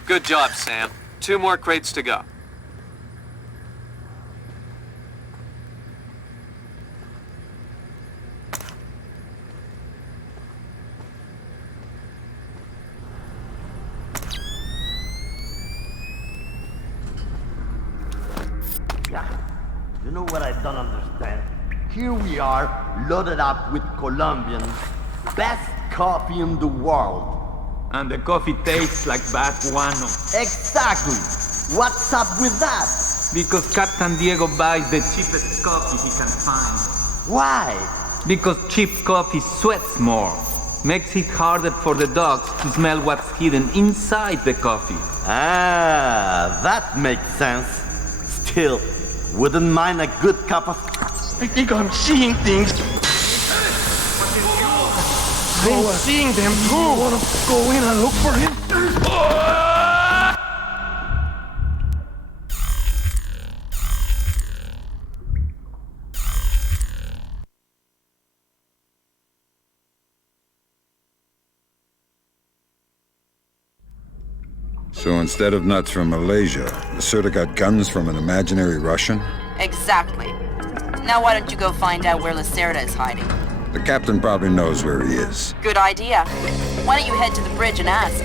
Good job, Sam. 2 more crates to go. Yeah. You know what I don't understand? Here we are, loaded up with Colombians. Best coffee in the world. And the coffee tastes like bad guano. Exactly! What's up with that? Because Captain Diego buys the cheapest coffee he can find. Why? Because cheap coffee sweats more. Makes it harder for the dogs to smell what's hidden inside the coffee. Ah, that makes sense. Still, wouldn't mind a good cup of... I think I'm seeing things. I'm seeing them too. You wanna go in and look for him? So instead of nuts from Malaysia, the Serta got guns from an imaginary Russian? Exactly. Now why don't you go find out where Lacerda is hiding? The captain probably knows where he is. Good idea. Why don't you head to the bridge and ask?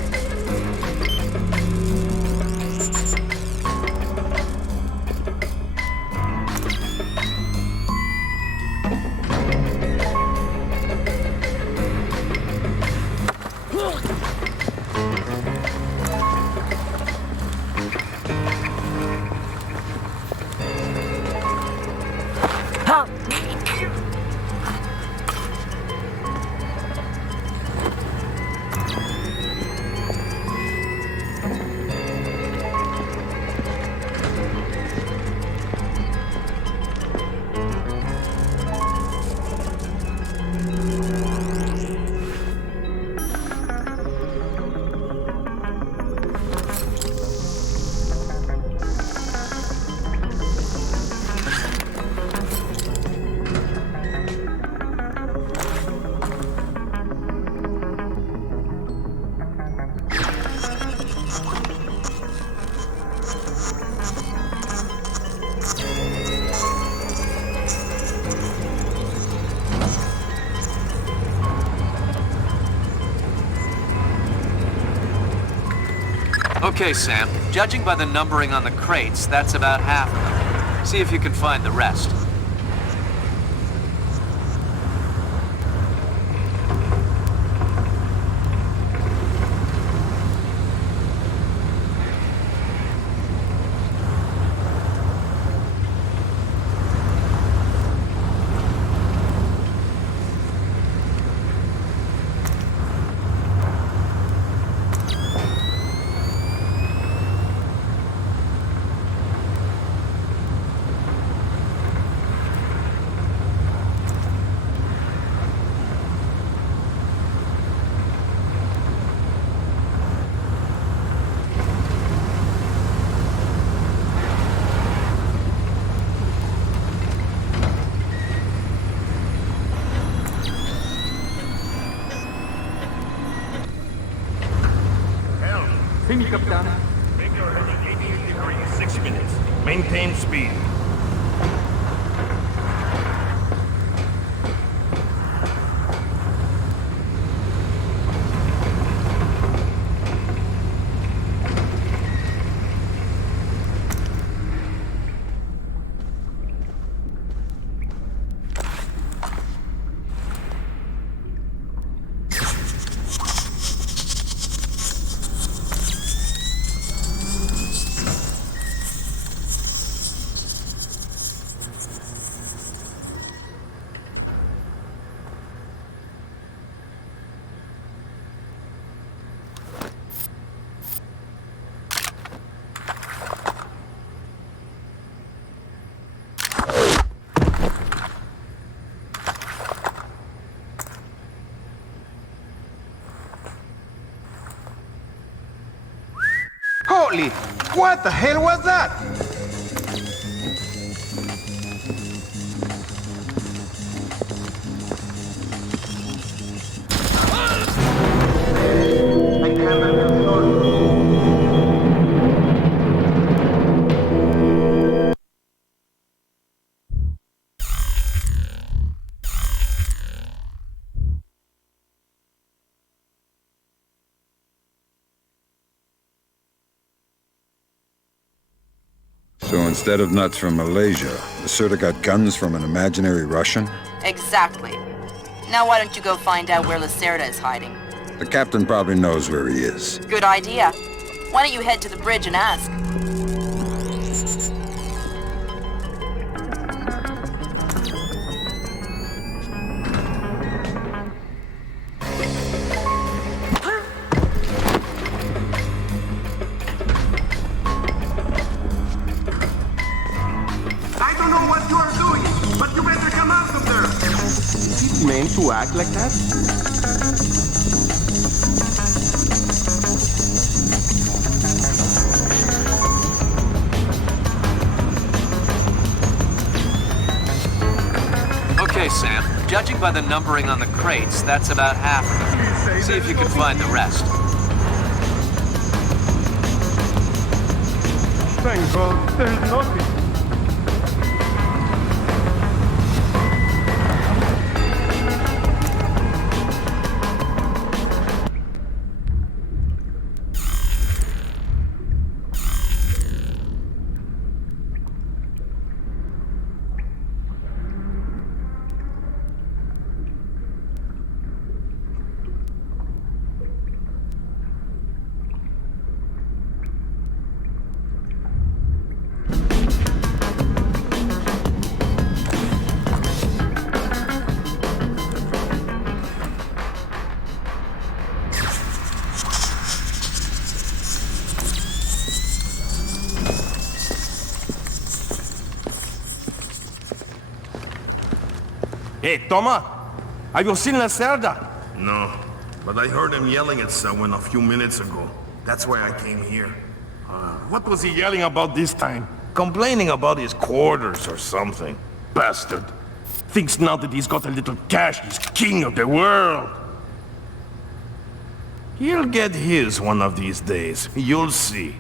Okay, Sam. Judging by the numbering on the crates, that's about half of them. See if you can find the rest. See me, Captain. Make your heading 88 degrees, 6 minutes. Maintain speed. Holy, what the hell was that? So instead of nuts from Malaysia, the Surta got guns from an imaginary Russian? Exactly. Now why don't you go find out where Lacerda is hiding? The captain probably knows where he is. Good idea. Why don't you head to the bridge and ask? I don't know what you are doing, but you better come out of there. Is it meant to act like that? Okay, Sam. Judging by the numbering on the crates, that's about half of them. See if you can find the rest. Thank God, there's nothing. Hey, Toma! Have you seen Lacerda? No, but I heard him yelling at someone a few minutes ago. That's why I came here. What was he yelling about this time? Complaining about his quarters or something. Bastard. Thinks now that he's got a little cash, he's king of the world. He'll get his one of these days. You'll see.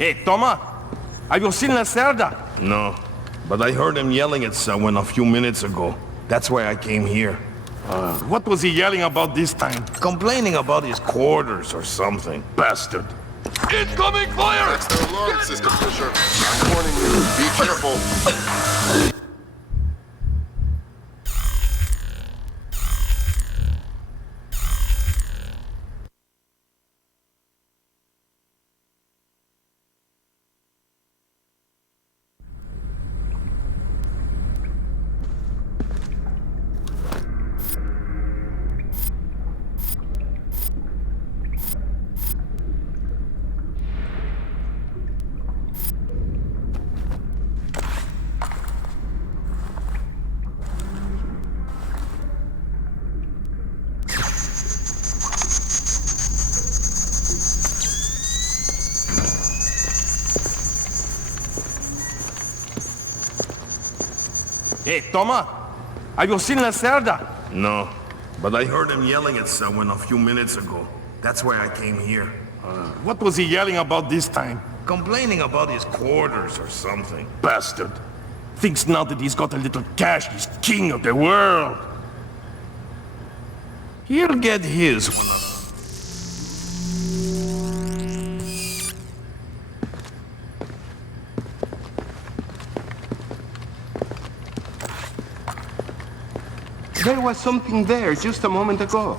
Hey, Toma! Have you seen Lacerda? No, but I heard him yelling at someone a few minutes ago. That's why I came here. What was he yelling about this time? Complaining about his quarters or something. Bastard. Incoming fire! That's their alarm system, Fisher. I'm warning you. Be careful. Hey, Toma! Have you seen Lacerda? No, but I heard him yelling at someone a few minutes ago. That's why I came here. What was he yelling about this time? Complaining about his quarters or something. Bastard. Thinks now that he's got a little cash, he's king of the world. He'll get his one. There was something there just a moment ago.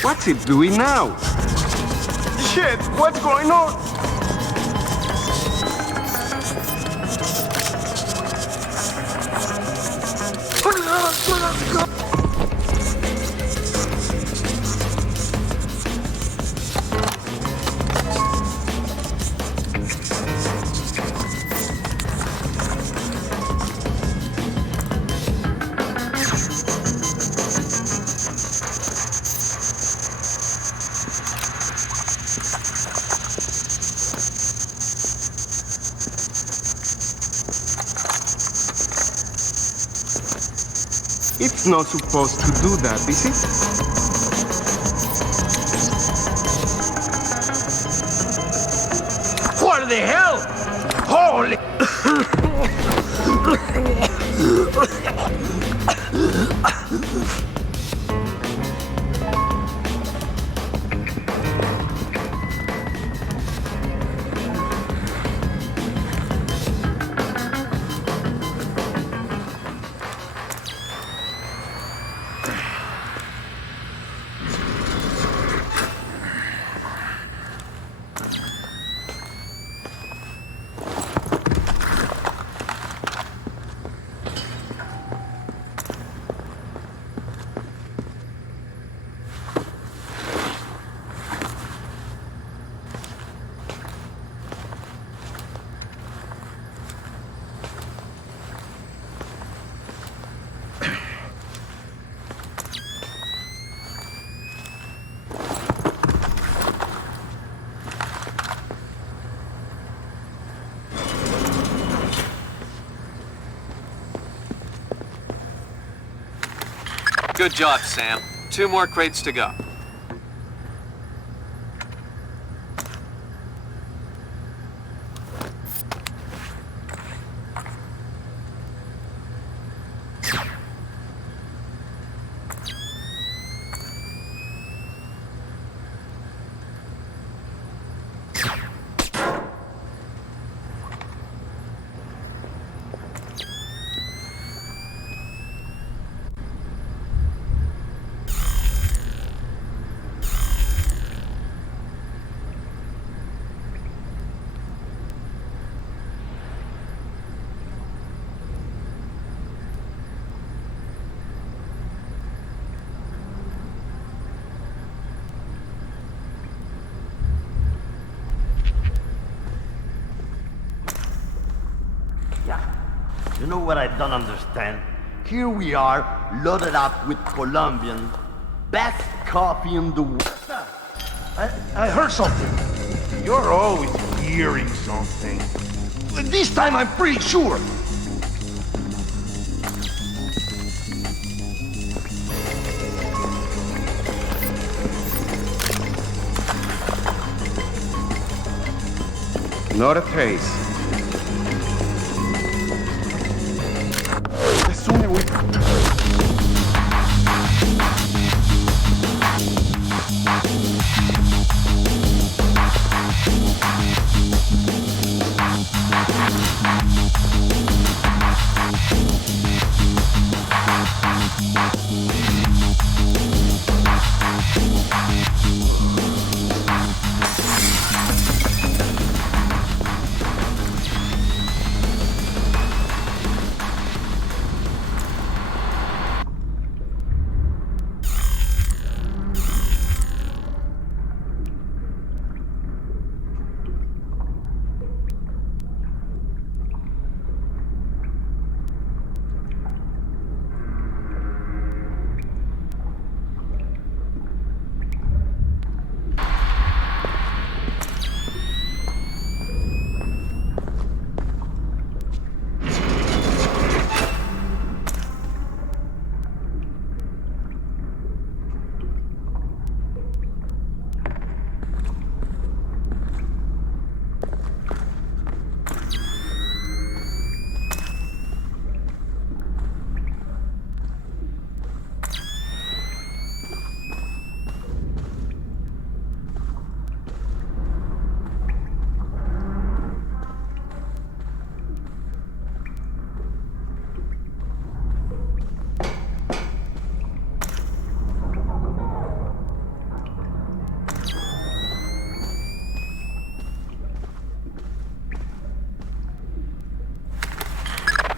What's it doing now? Shit, what's going on? It's not supposed to do that, is it? What the hell? Holy... Good job, Sam. 2 more crates to go. You know what I don't understand? Here we are, loaded up with Colombian, best coffee in the world. I heard something. You're always hearing something. This time I'm pretty sure. Not a trace. The sooner we...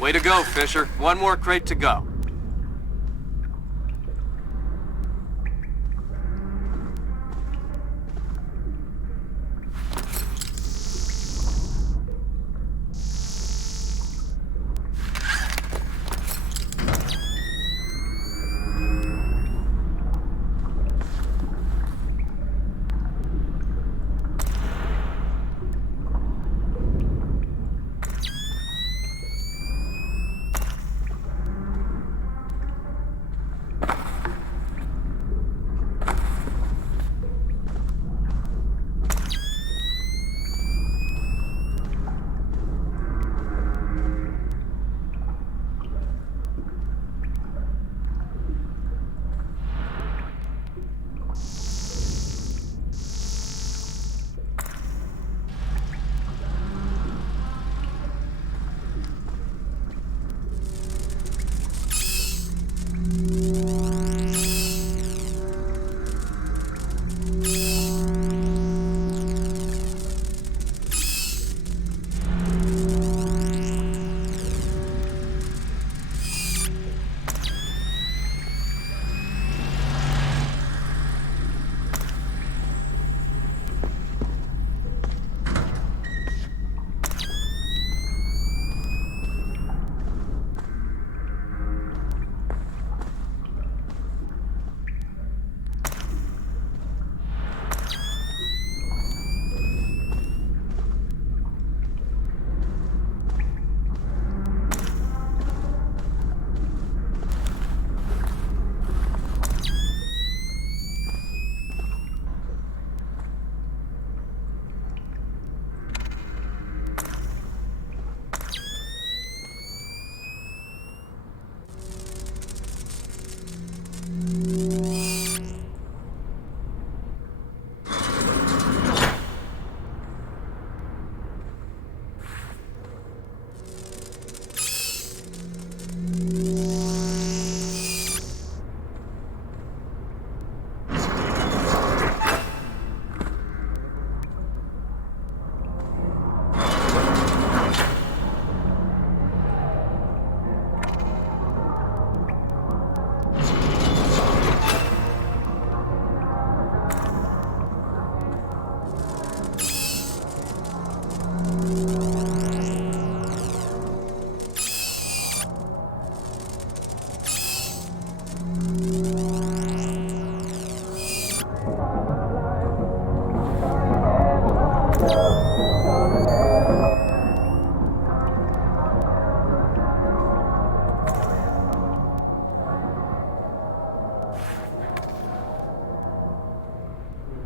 Way to go, Fisher. One more crate to go.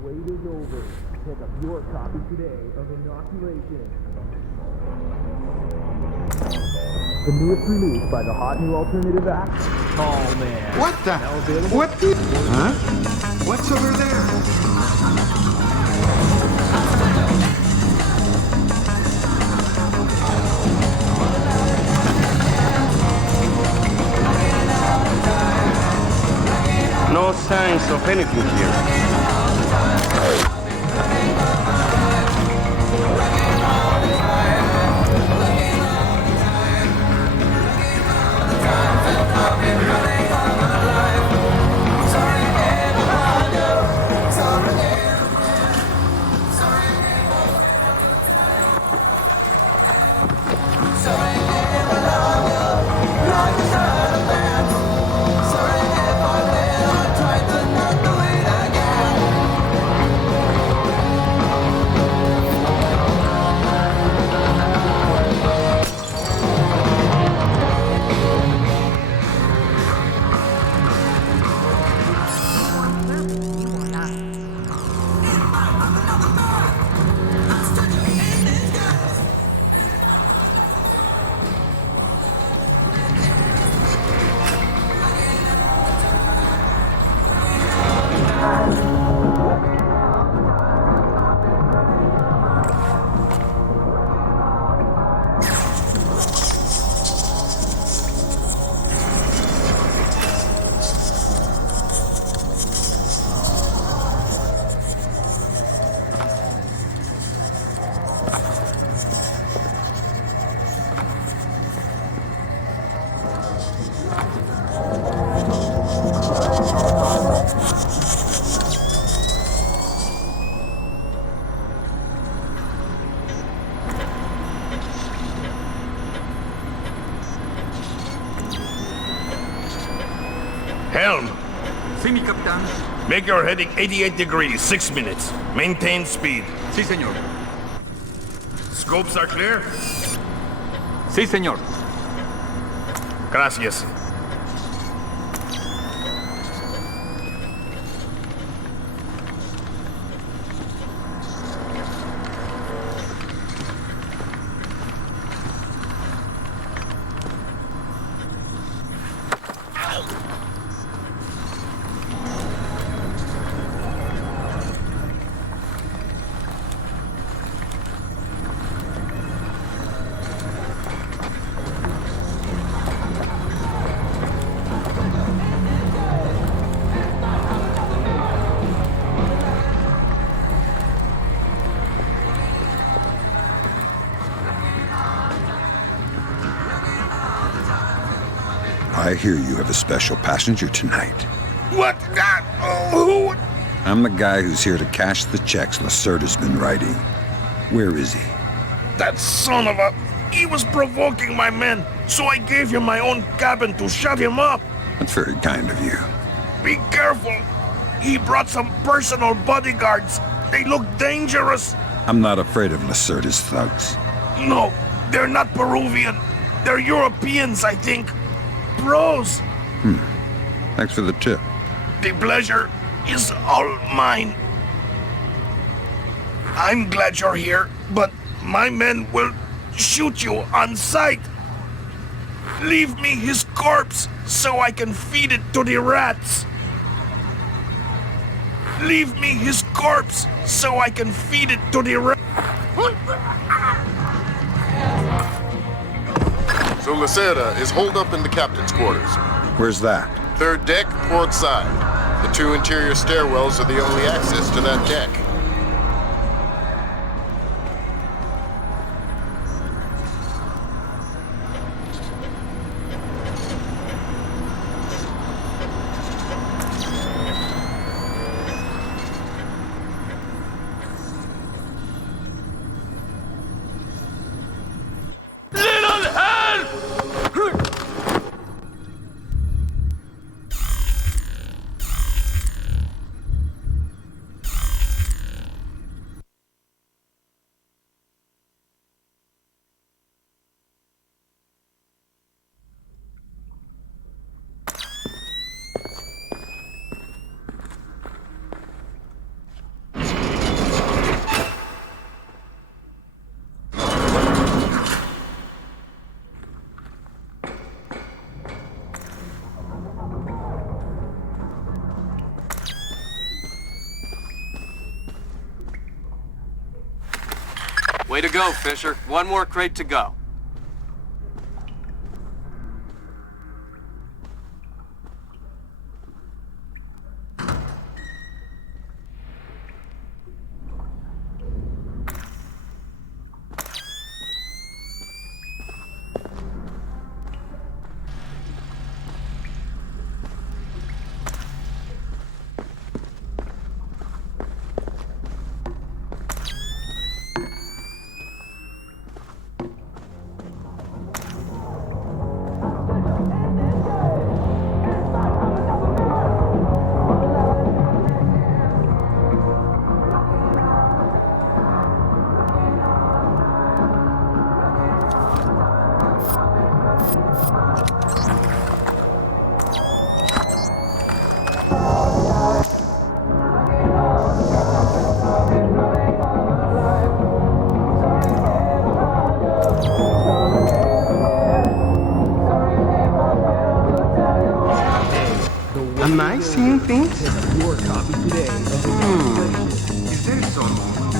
Wait is over. Pick up your copy today of Inoculation. The newest release by the hot new alternative act, Tall Man. What the? What the? Huh? What's over there? No signs of anything here. Helm! Sí, mi capitán. Make your heading 88 degrees, 6 minutes. Maintain speed. Sí, señor. Scopes are clear? Sí, señor. Gracias. I hear you have a special passenger tonight. What? Who? I'm the guy who's here to cash the checks Lacerda's been writing. Where is he? That son of a... He was provoking my men, so I gave him my own cabin to shut him up. That's very kind of you. Be careful. He brought some personal bodyguards. They look dangerous. I'm not afraid of Lacerda's thugs. No, they're not Peruvian. They're Europeans, I think. Bros. Thanks for the tip. The pleasure is all mine. I'm glad you're here, but my men will shoot you on sight. Leave me his corpse so I can feed it to the rats. Leave me his corpse so I can feed it to the rats. So Lacerda is holed up in the captain's quarters. Where's that? Third deck, port side. The two interior stairwells are the only access to that deck. Way to go, Fisher. One more crate to go. Am I seeing things? Your copy today. Is there someone?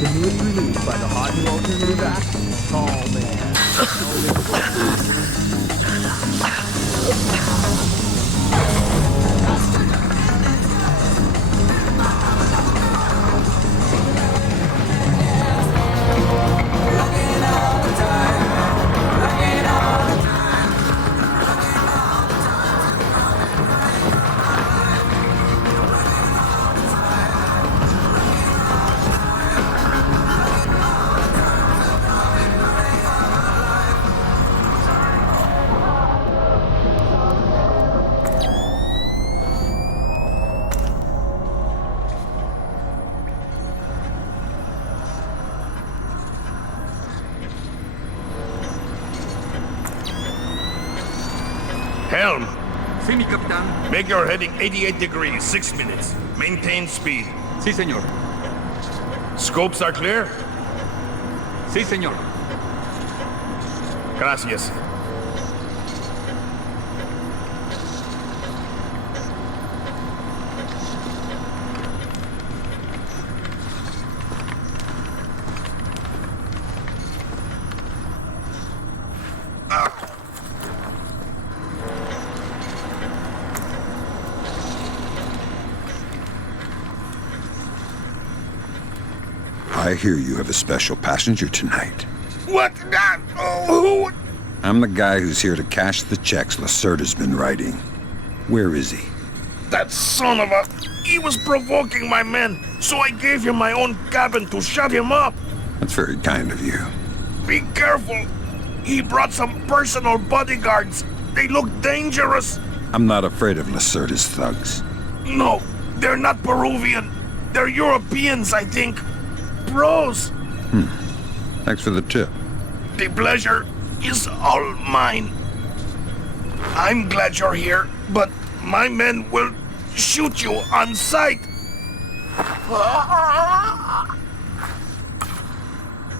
The newly released by the hot new alternative act, Tall Helm! Sí, mi capitán. Make your heading 88 degrees, 6 minutes. Maintain speed. Sí, señor. Scopes are clear? Sí, señor. Gracias. I hear you have a special passenger tonight. What? Who? I'm the guy who's here to cash the checks Lacerda's been writing. Where is he? That son of a... He was provoking my men, so I gave him my own cabin to shut him up. That's very kind of you. Be careful. He brought some personal bodyguards. They look dangerous. I'm not afraid of Lacerda's thugs. No, they're not Peruvian. They're Europeans, I think. Bros. Thanks for the tip. The pleasure is all mine. I'm glad you're here, but my men will shoot you on sight.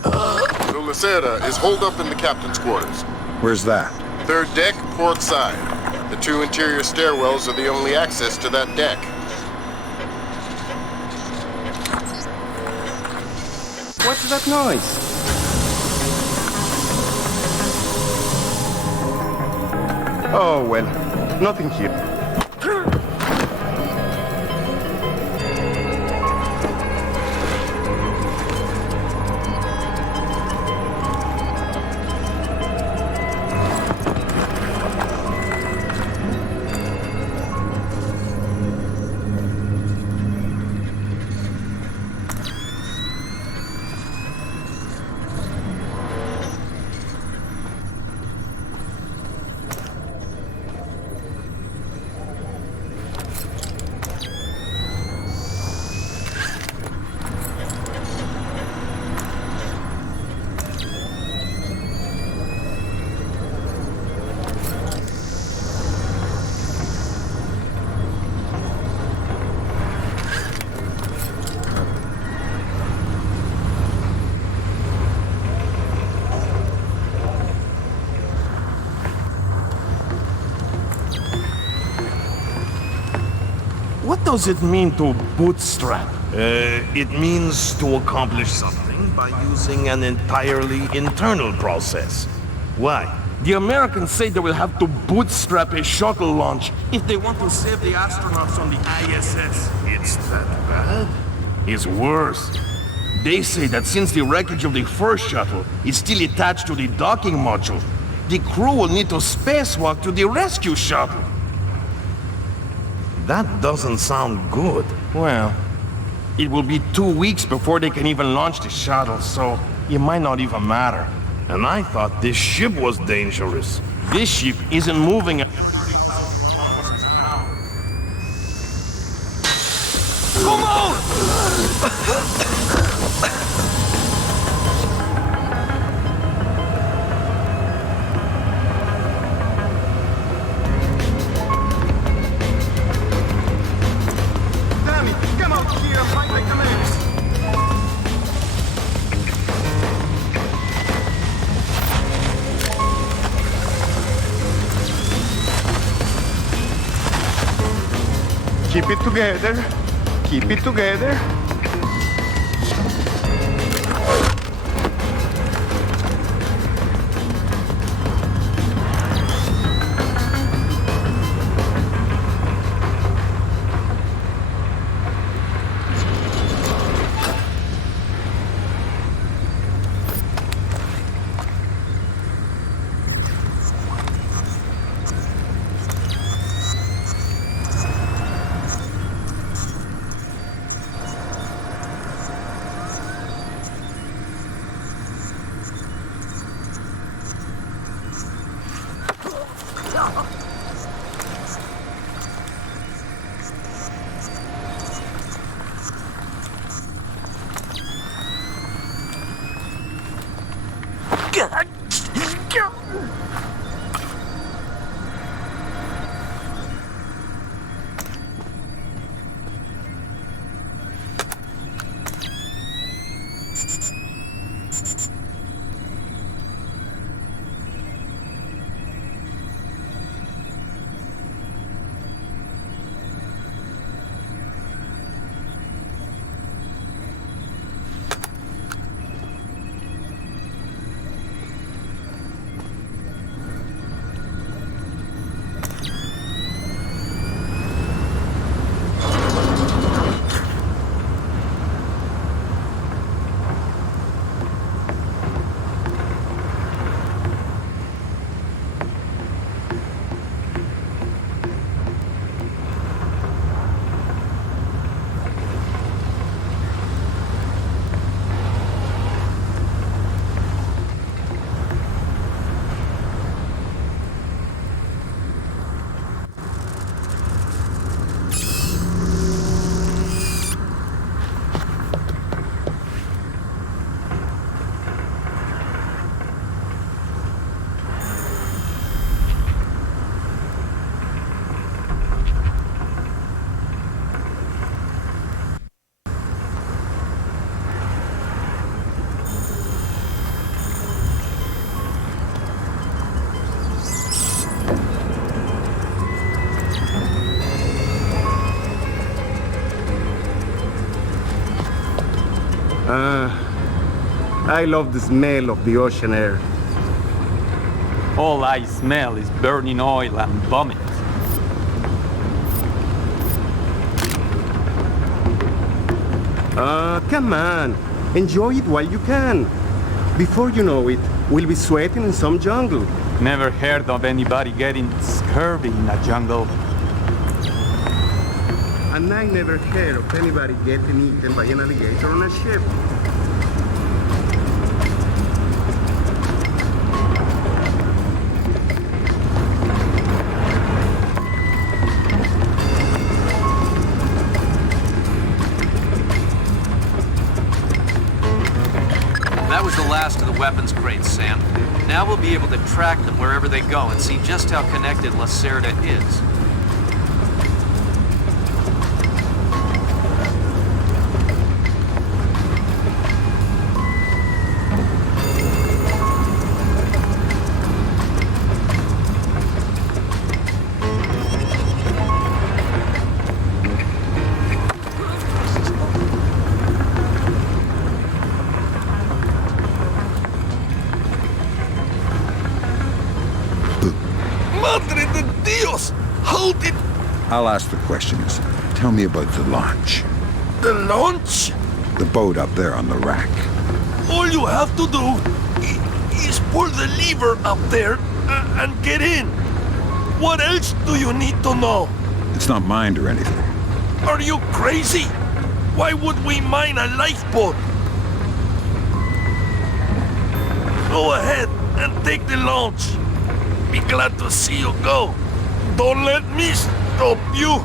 The Lacerda is holed up in the captain's quarters. Where's that? Third deck, port side. The two interior stairwells are the only access to that deck. What's that noise? Oh, well, nothing here. What does it mean to bootstrap? It means to accomplish something by using an entirely internal process. Why? The Americans say they will have to bootstrap a shuttle launch if they want to save the astronauts on the ISS. It's that bad? It's worse. They say that since the wreckage of the first shuttle is still attached to the docking module, the crew will need to spacewalk to the rescue shuttle. That doesn't sound good. Well, it will be 2 weeks before they can even launch the shuttle, so it might not even matter. And I thought this ship was dangerous. This ship isn't moving at 30,000 kilometers an hour. Come on! Keep it together. Keep it together. I love the smell of the ocean air. All I smell is burning oil and vomit. Come on. Enjoy it while you can. Before you know it, we'll be sweating in some jungle. Never heard of anybody getting scurvy in a jungle. And I never heard of anybody getting eaten by an alligator on a ship. That was the last of the weapons crates, Sam. Now we'll be able to track them wherever they go and see just how connected Lacerda is. Madre de Dios! How did... I'll ask the questions. Tell me about the launch. The launch? The boat up there on the rack. All you have to do is pull the lever up there and get in. What else do you need to know? It's not mined or anything. Are you crazy? Why would we mine a lifeboat? Go ahead and take the launch. Be glad to see you go. Don't let me stop you.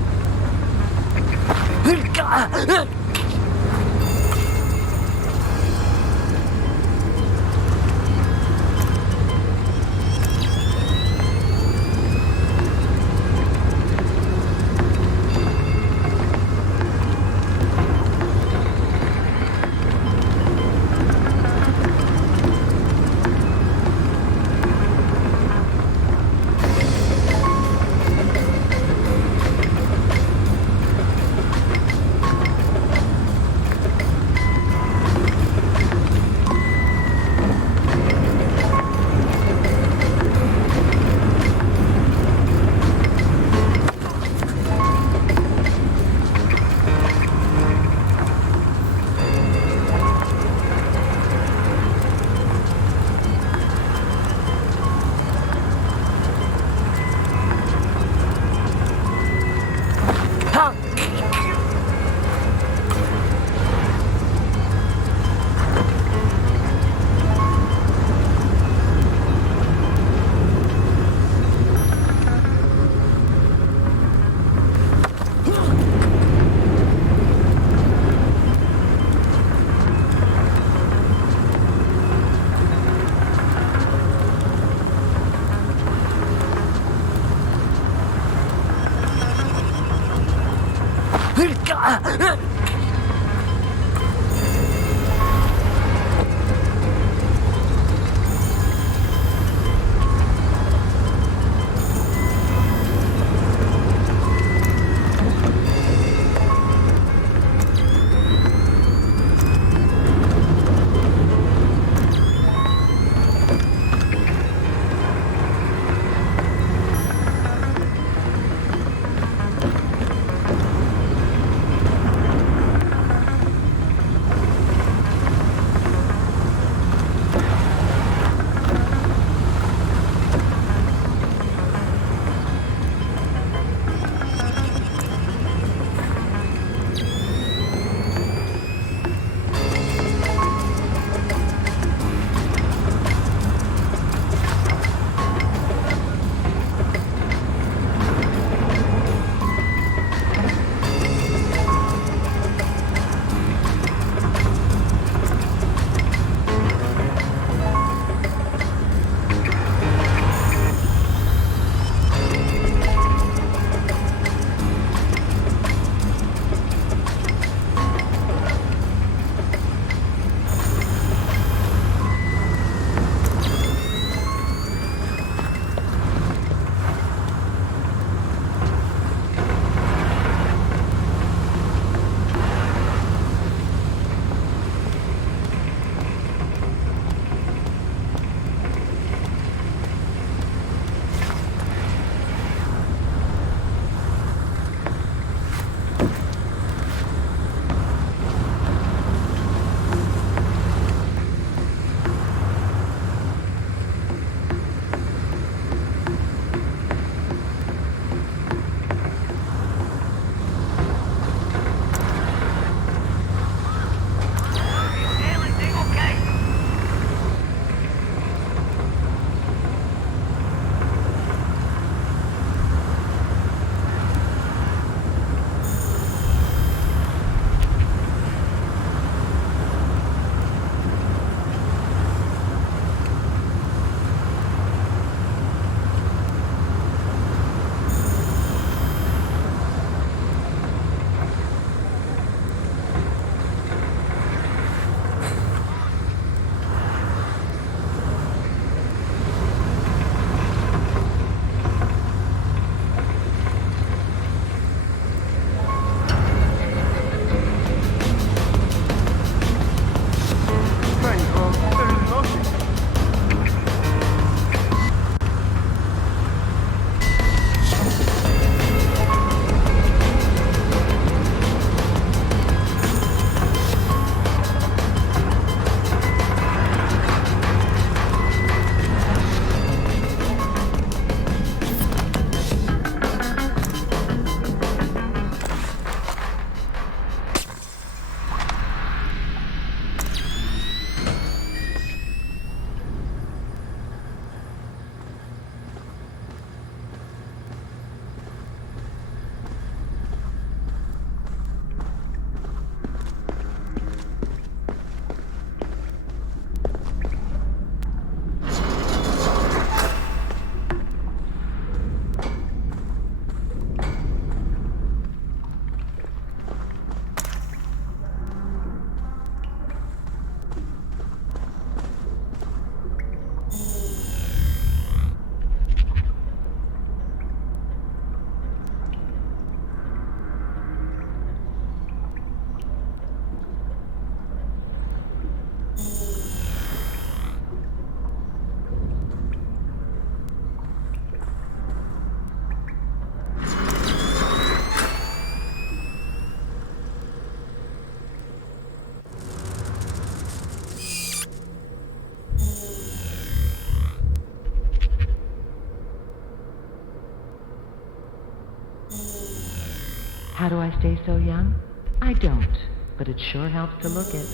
How do I stay so young? I don't, but it sure helps to look it.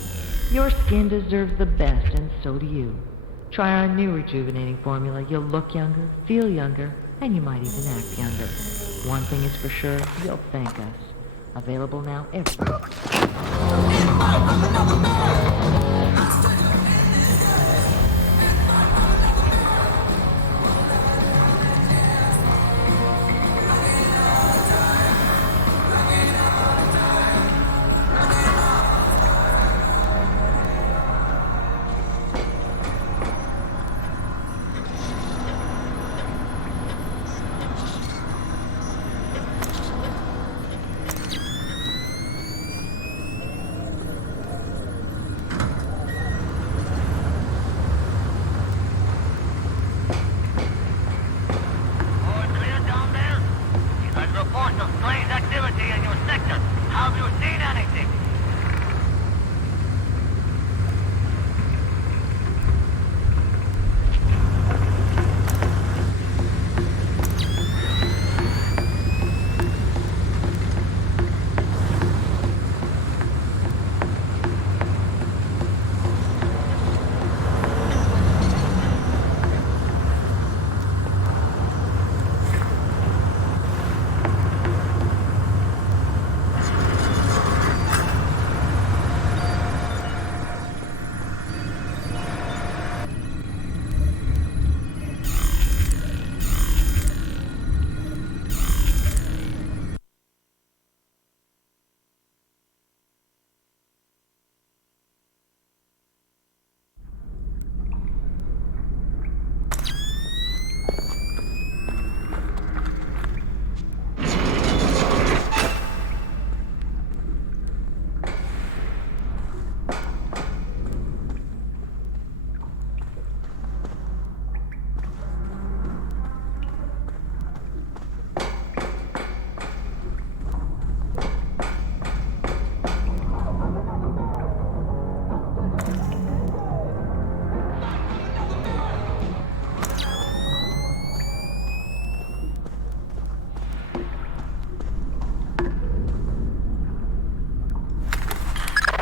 Your skin deserves the best, and so do you. Try our new rejuvenating formula. You'll look younger, feel younger, and you might even act younger. One thing is for sure, you'll thank us. Available now everywhere.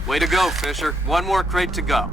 Way to go, Fisher. One more crate to go.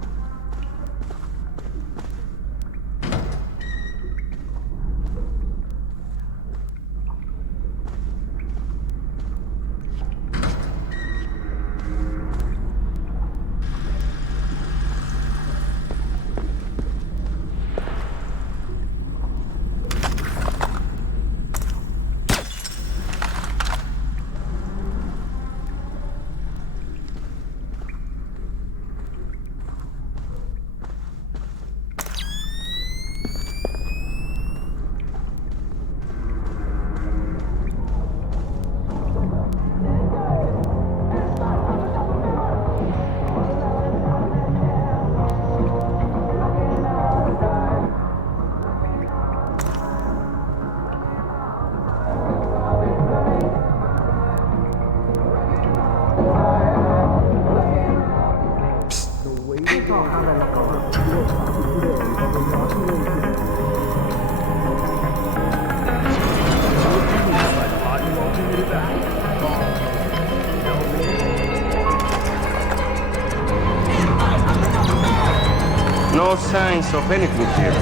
No signs of anything here.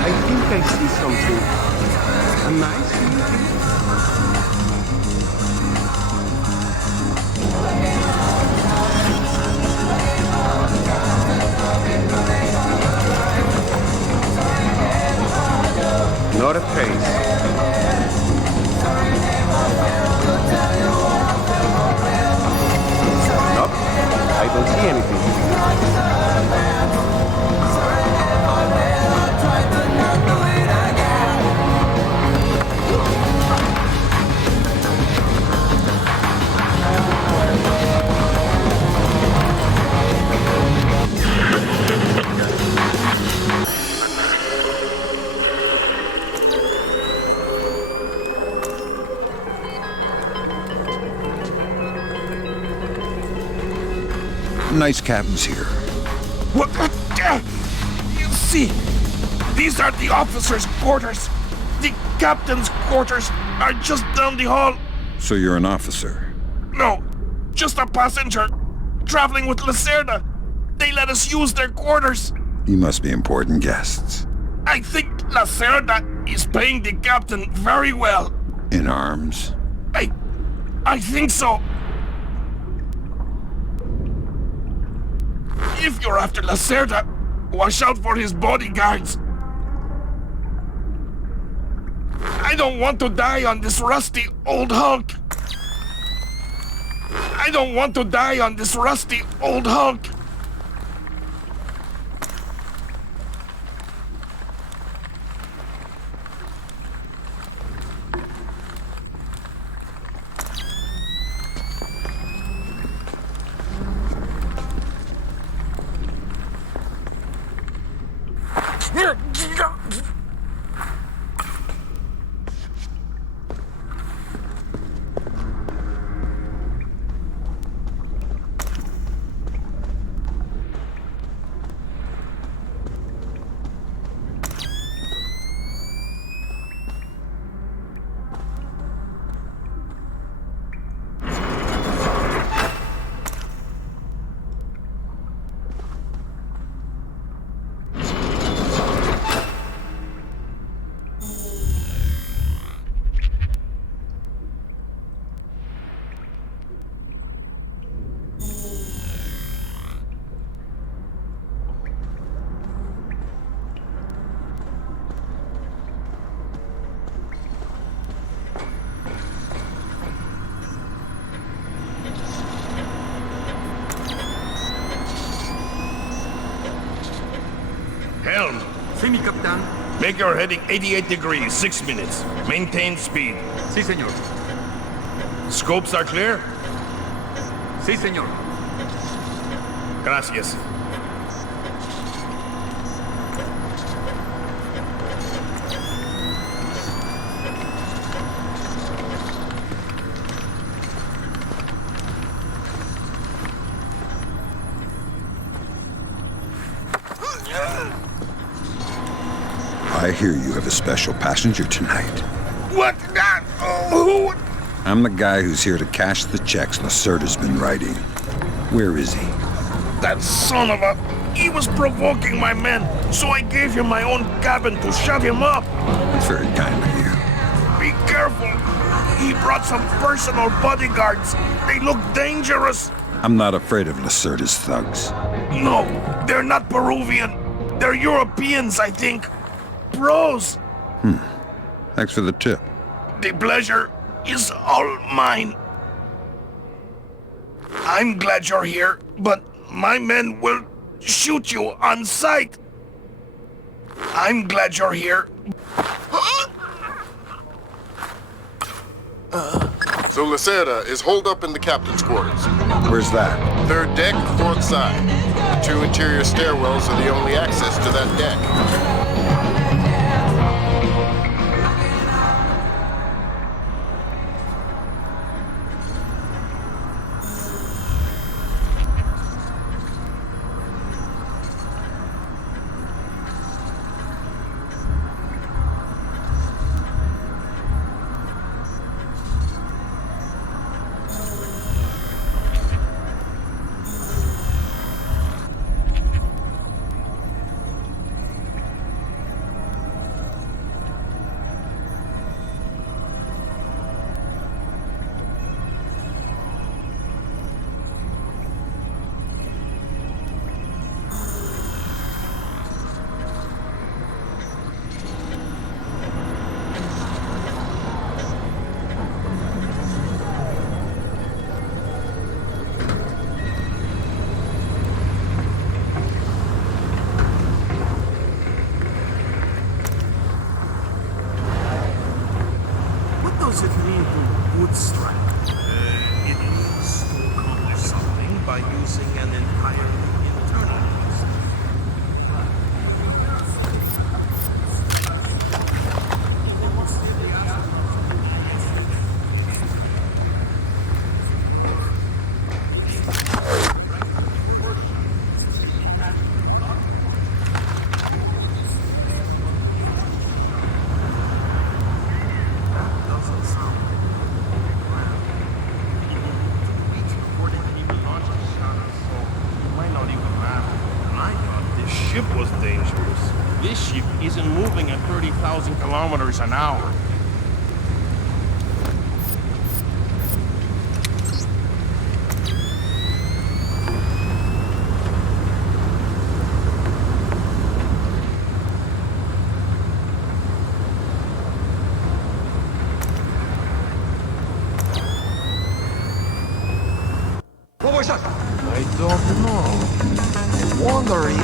I think I see something. A nice not a trace. Nope, I don't see anything. Nice cabins here. What? See, these are the officers' quarters. The captain's quarters are just down the hall. So you're an officer? No, just a passenger, traveling with Lacerda. They let us use their quarters. You must be important guests. I think Lacerda is paying the captain very well. In arms? I think so. If you're after Lacerda, watch out for his bodyguards. I don't want to die on this rusty old hulk. I don't want to die on this rusty old hulk. Helm. Sí, mi capitán. Make your heading 88 degrees, 6 minutes. Maintain speed. Sí, señor. Scopes are clear? Sí, señor. Gracias. I hear you have a special passenger tonight. What? Who? I'm the guy who's here to cash the checks Lacerda's been writing. Where is he? That son of a... He was provoking my men, so I gave him my own cabin to shut him up. That's very kind of you. Be careful. He brought some personal bodyguards. They look dangerous. I'm not afraid of Lacerda's thugs. No, they're not Peruvian. They're Europeans, I think. Pros. Thanks for the tip. The pleasure is all mine. I'm glad you're here, but my men will shoot you on sight. I'm glad you're here. So Lacerda is holed up in the captain's quarters. Where's that? Third deck, fourth side. The two interior stairwells are the only access to that deck. does it mean to bootstrap? It means to accomplish something by using an entirely internal process. isn't moving at 30,000 kilometers an hour. What was that? I don't know. Wondering.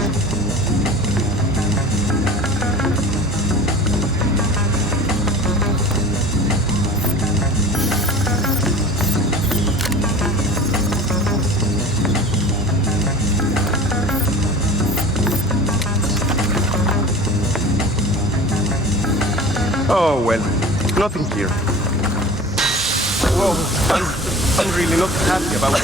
Oh, well, nothing here. Whoa, I'm really not happy about it.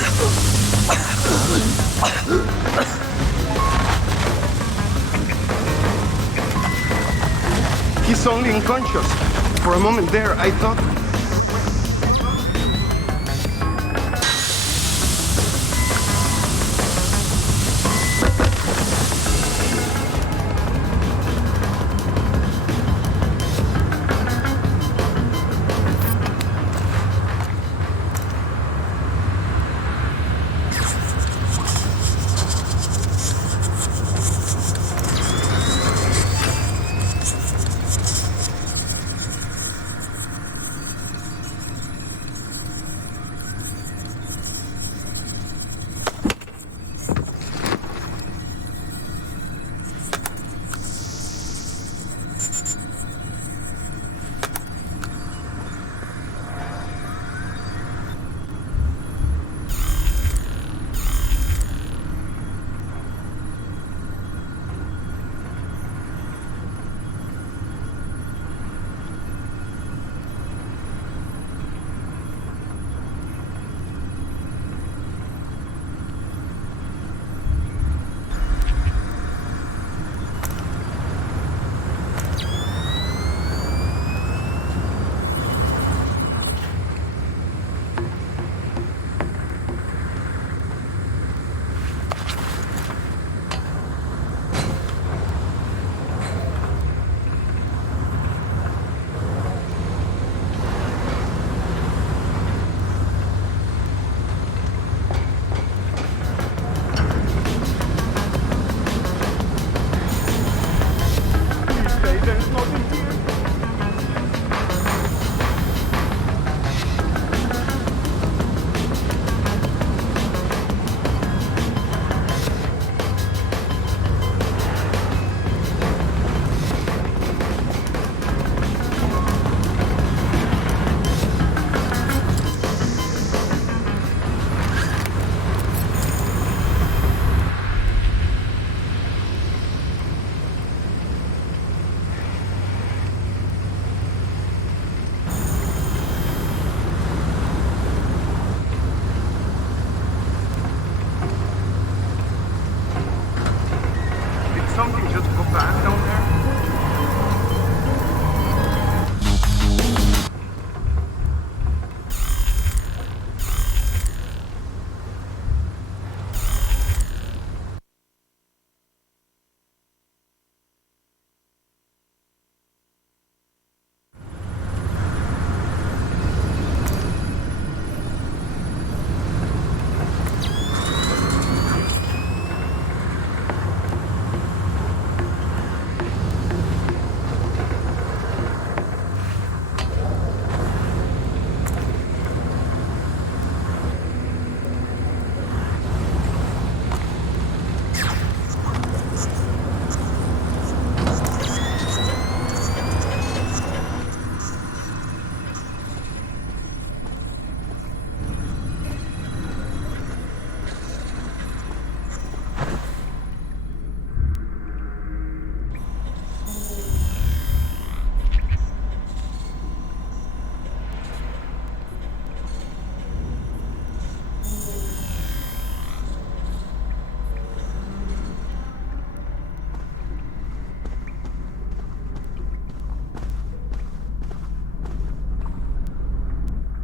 He's only unconscious. For a moment there, I thought...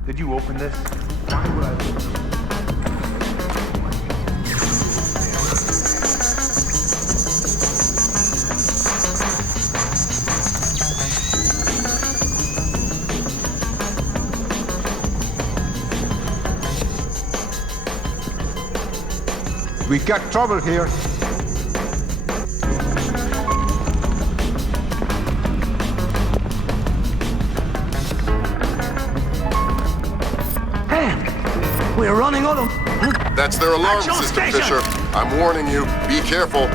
Did you open this? Why would I open it? We got trouble here. We're running out of... That's their alarm Action system, station! Fisher. I'm warning you. Be careful.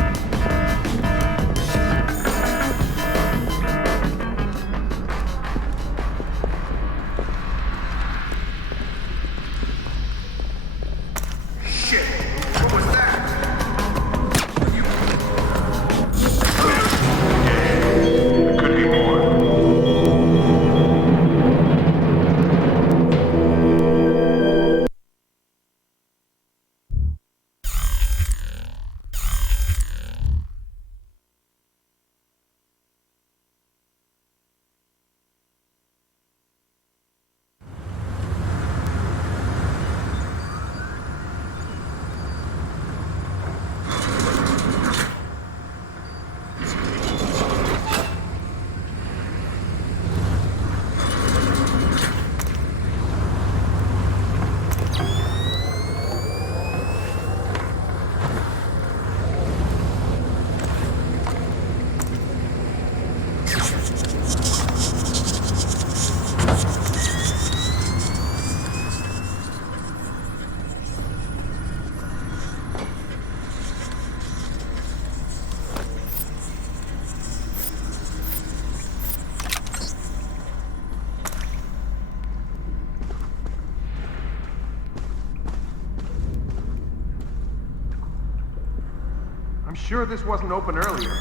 I'm sure this wasn't open earlier.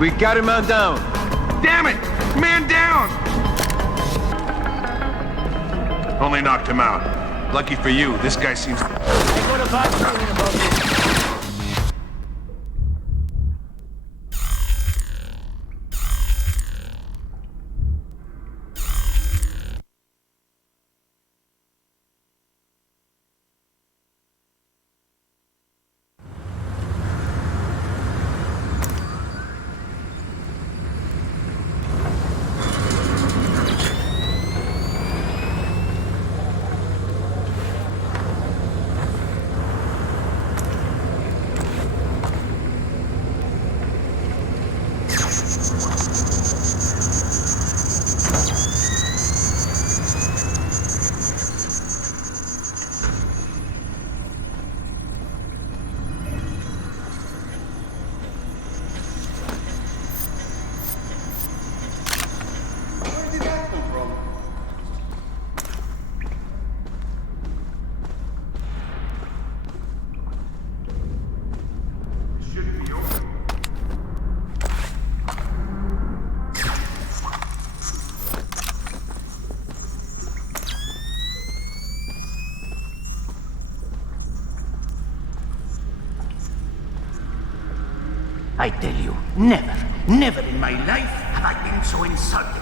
We got him man down. Damn it! Man down! Only knocked him out. Lucky for you, this guy seems... I tell you, never in my life have I been so insulted.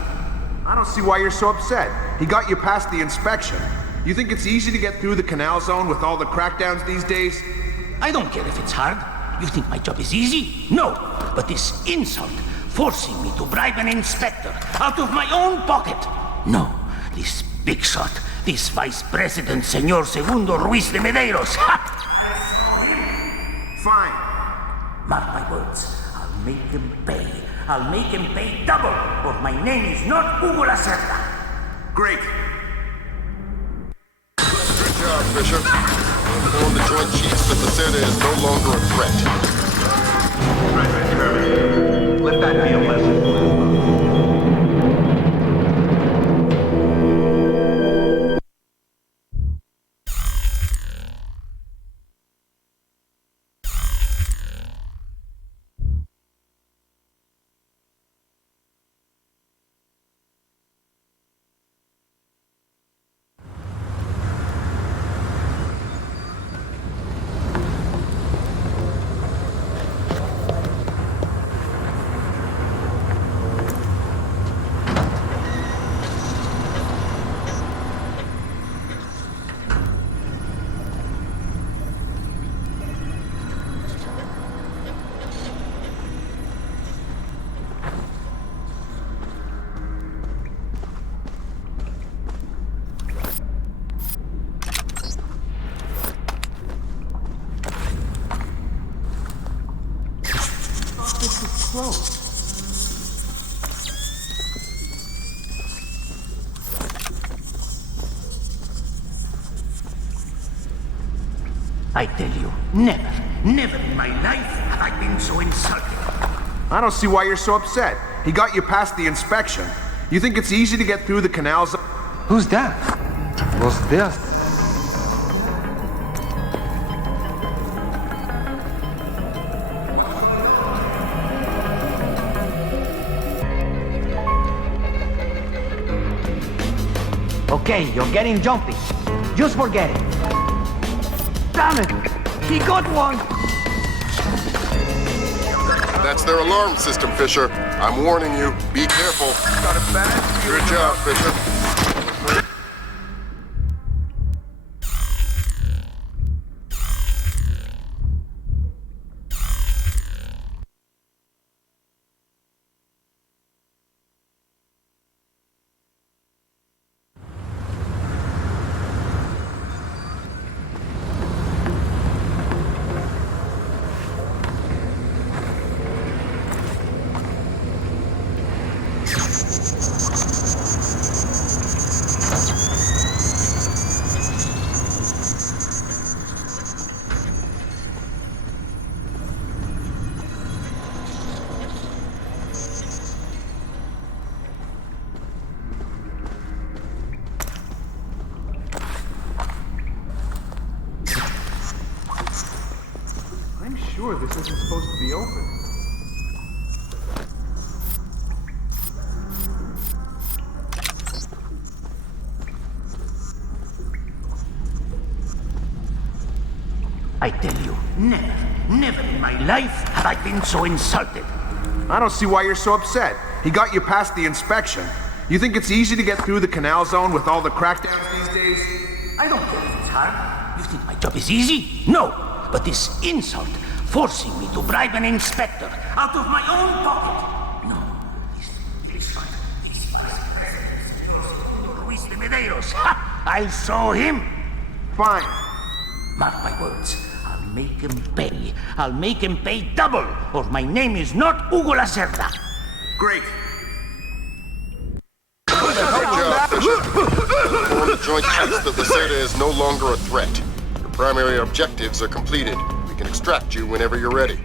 I don't see why you're so upset. He got you past the inspection. You think it's easy to get through the canal zone with all the crackdowns these days? I don't care if it's hard. You think my job is easy? No, but this insult, forcing me to bribe an inspector out of my own pocket. No, this big shot, this Vice President, Señor Segundo Ruiz de Medeiros. Fine. Mark my words, I'll make him pay. I'll make him pay double, or my name is not Hugo Lacerda. Great. Good job, Fisher. Inform the Joint Chiefs that Lacerda is no longer a threat. Let that be a lesson. closed. I tell you, never in my life have I been so insulted. I don't see why you're so upset. He got you past the inspection. You think it's easy to get through the canal zone? Who's that? Los Diaz. Okay, you're getting jumpy. Just forget it. Damn it! He got one! That's their alarm system, Fisher. I'm warning you. Be careful. Got a bad feeling. Good job, Fisher. I'm sure this isn't supposed to be open. I tell you, never in my life have I been so insulted. I don't see why you're so upset. He got you past the inspection. You think it's easy to get through the canal zone with all the crackdowns these days? I don't care if it's hard. You think my job is easy? No. But this insult, forcing me to bribe an inspector out of my own pocket. No. This vice president, Ruiz de Medeiros. Ha! I'll show him. Fine. Mark my words. I'll make him pay. I'll make him pay double, or my name is not Hugo Lacerda. Great. Good job, Fisher. Inform the Joint Chiefs that Lacerda is no longer a threat. Your primary objectives are completed. We can extract you whenever you're ready.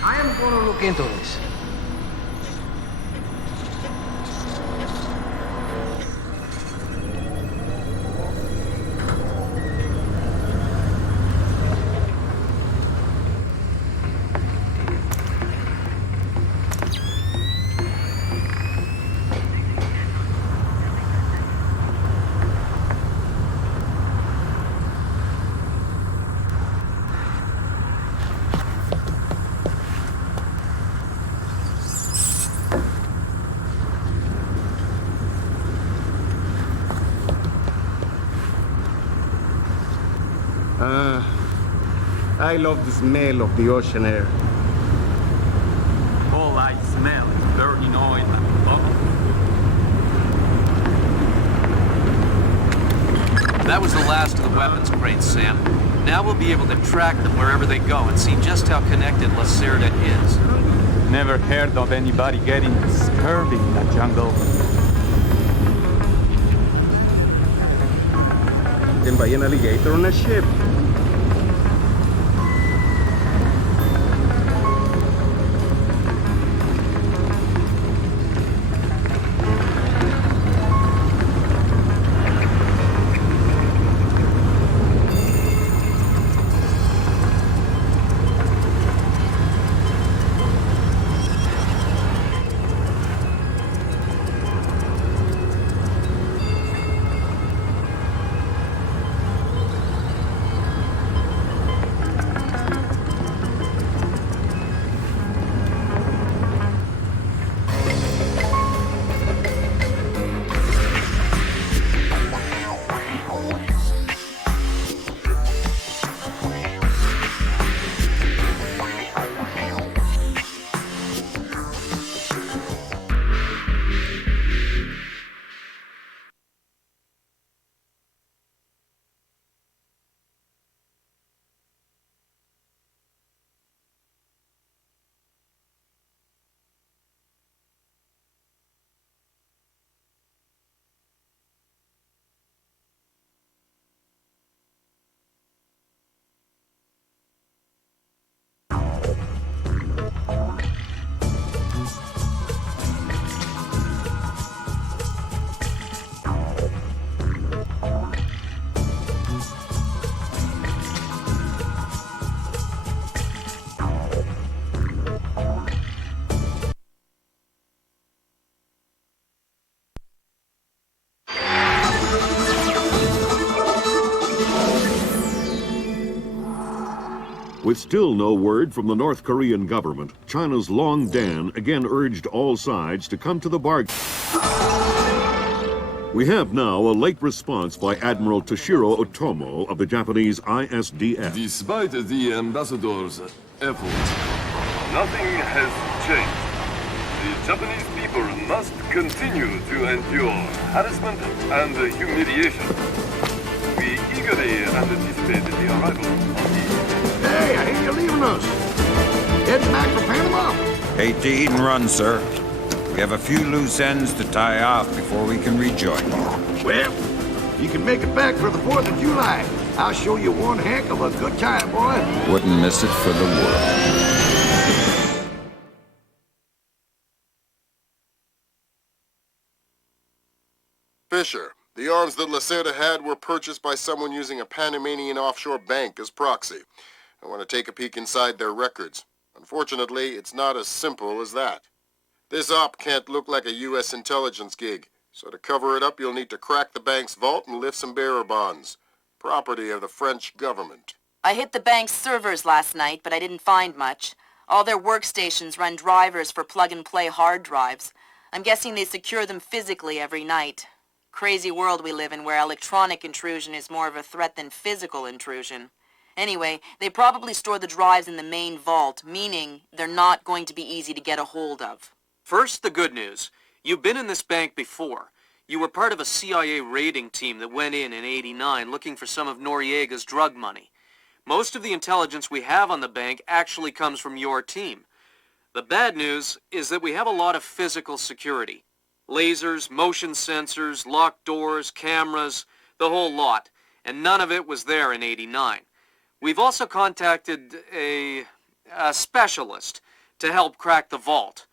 I am going to look into this. I love the smell of the ocean air. All I smell is burning oil and bubble. That was the last of the weapons crates, Sam. Now we'll be able to track them wherever they go and see just how connected Lacerda is. Never heard of anybody getting scurvy in the jungle. You can buy an alligator on a ship. With still no word from the North Korean government, China's Long Dan again urged all sides to come to the bargain. We have now a late response by Admiral Toshiro Otomo of the Japanese ISDF. Despite the ambassador's efforts, nothing has changed. The Japanese people must continue to endure harassment and humiliation. We eagerly anticipate the arrival of the... Hey, I hear you're leaving us. Heading back for Panama? Hate to eat and run, sir. We have a few loose ends to tie off before we can rejoin you. Well, you can make it back for the 4th of July. I'll show you one heck of a good time, boy. Wouldn't miss it for the world. Fisher, the arms that Lacerda had were purchased by someone using a Panamanian offshore bank as proxy. I want to take a peek inside their records. Unfortunately, it's not as simple as that. This op can't look like a U.S. intelligence gig, so to cover it up you'll need to crack the bank's vault and lift some bearer bonds. Property of the French government. I hit the bank's servers last night, but I didn't find much. All their workstations run drivers for plug-and-play hard drives. I'm guessing they secure them physically every night. Crazy world we live in where electronic intrusion is more of a threat than physical intrusion. Anyway, they probably store the drives in the main vault, meaning they're not going to be easy to get a hold of. First, the good news. You've been in this bank before. You were part of a CIA raiding team that went in '89 looking for some of Noriega's drug money. Most of the intelligence we have on the bank actually comes from your team. The bad news is that we have a lot of physical security. Lasers, motion sensors, locked doors, cameras, the whole lot. And none of it was there in '89. We've also contacted a specialist to help crack the vault.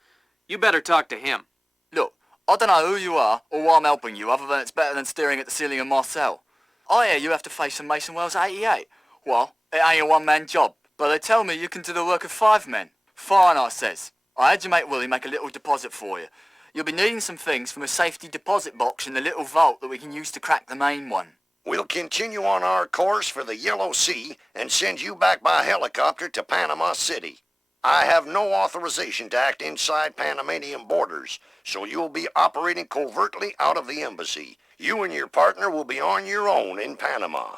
You better talk to him. Look, I don't know who you are or why I'm helping you, other than it's better than staring at the ceiling in my cell. I hear you have to face some Mason Wells 88. Well, it ain't a one-man job, but they tell me you can do the work of 5 men. Fine, I says. I had your mate Willie make a little deposit for you. You'll be needing some things from a safety deposit box in the little vault that we can use to crack the main one. We'll continue on our course for the Yellow Sea and send you back by helicopter to Panama City. I have no authorization to act inside Panamanian borders, so you'll be operating covertly out of the embassy. You and your partner will be on your own in Panama.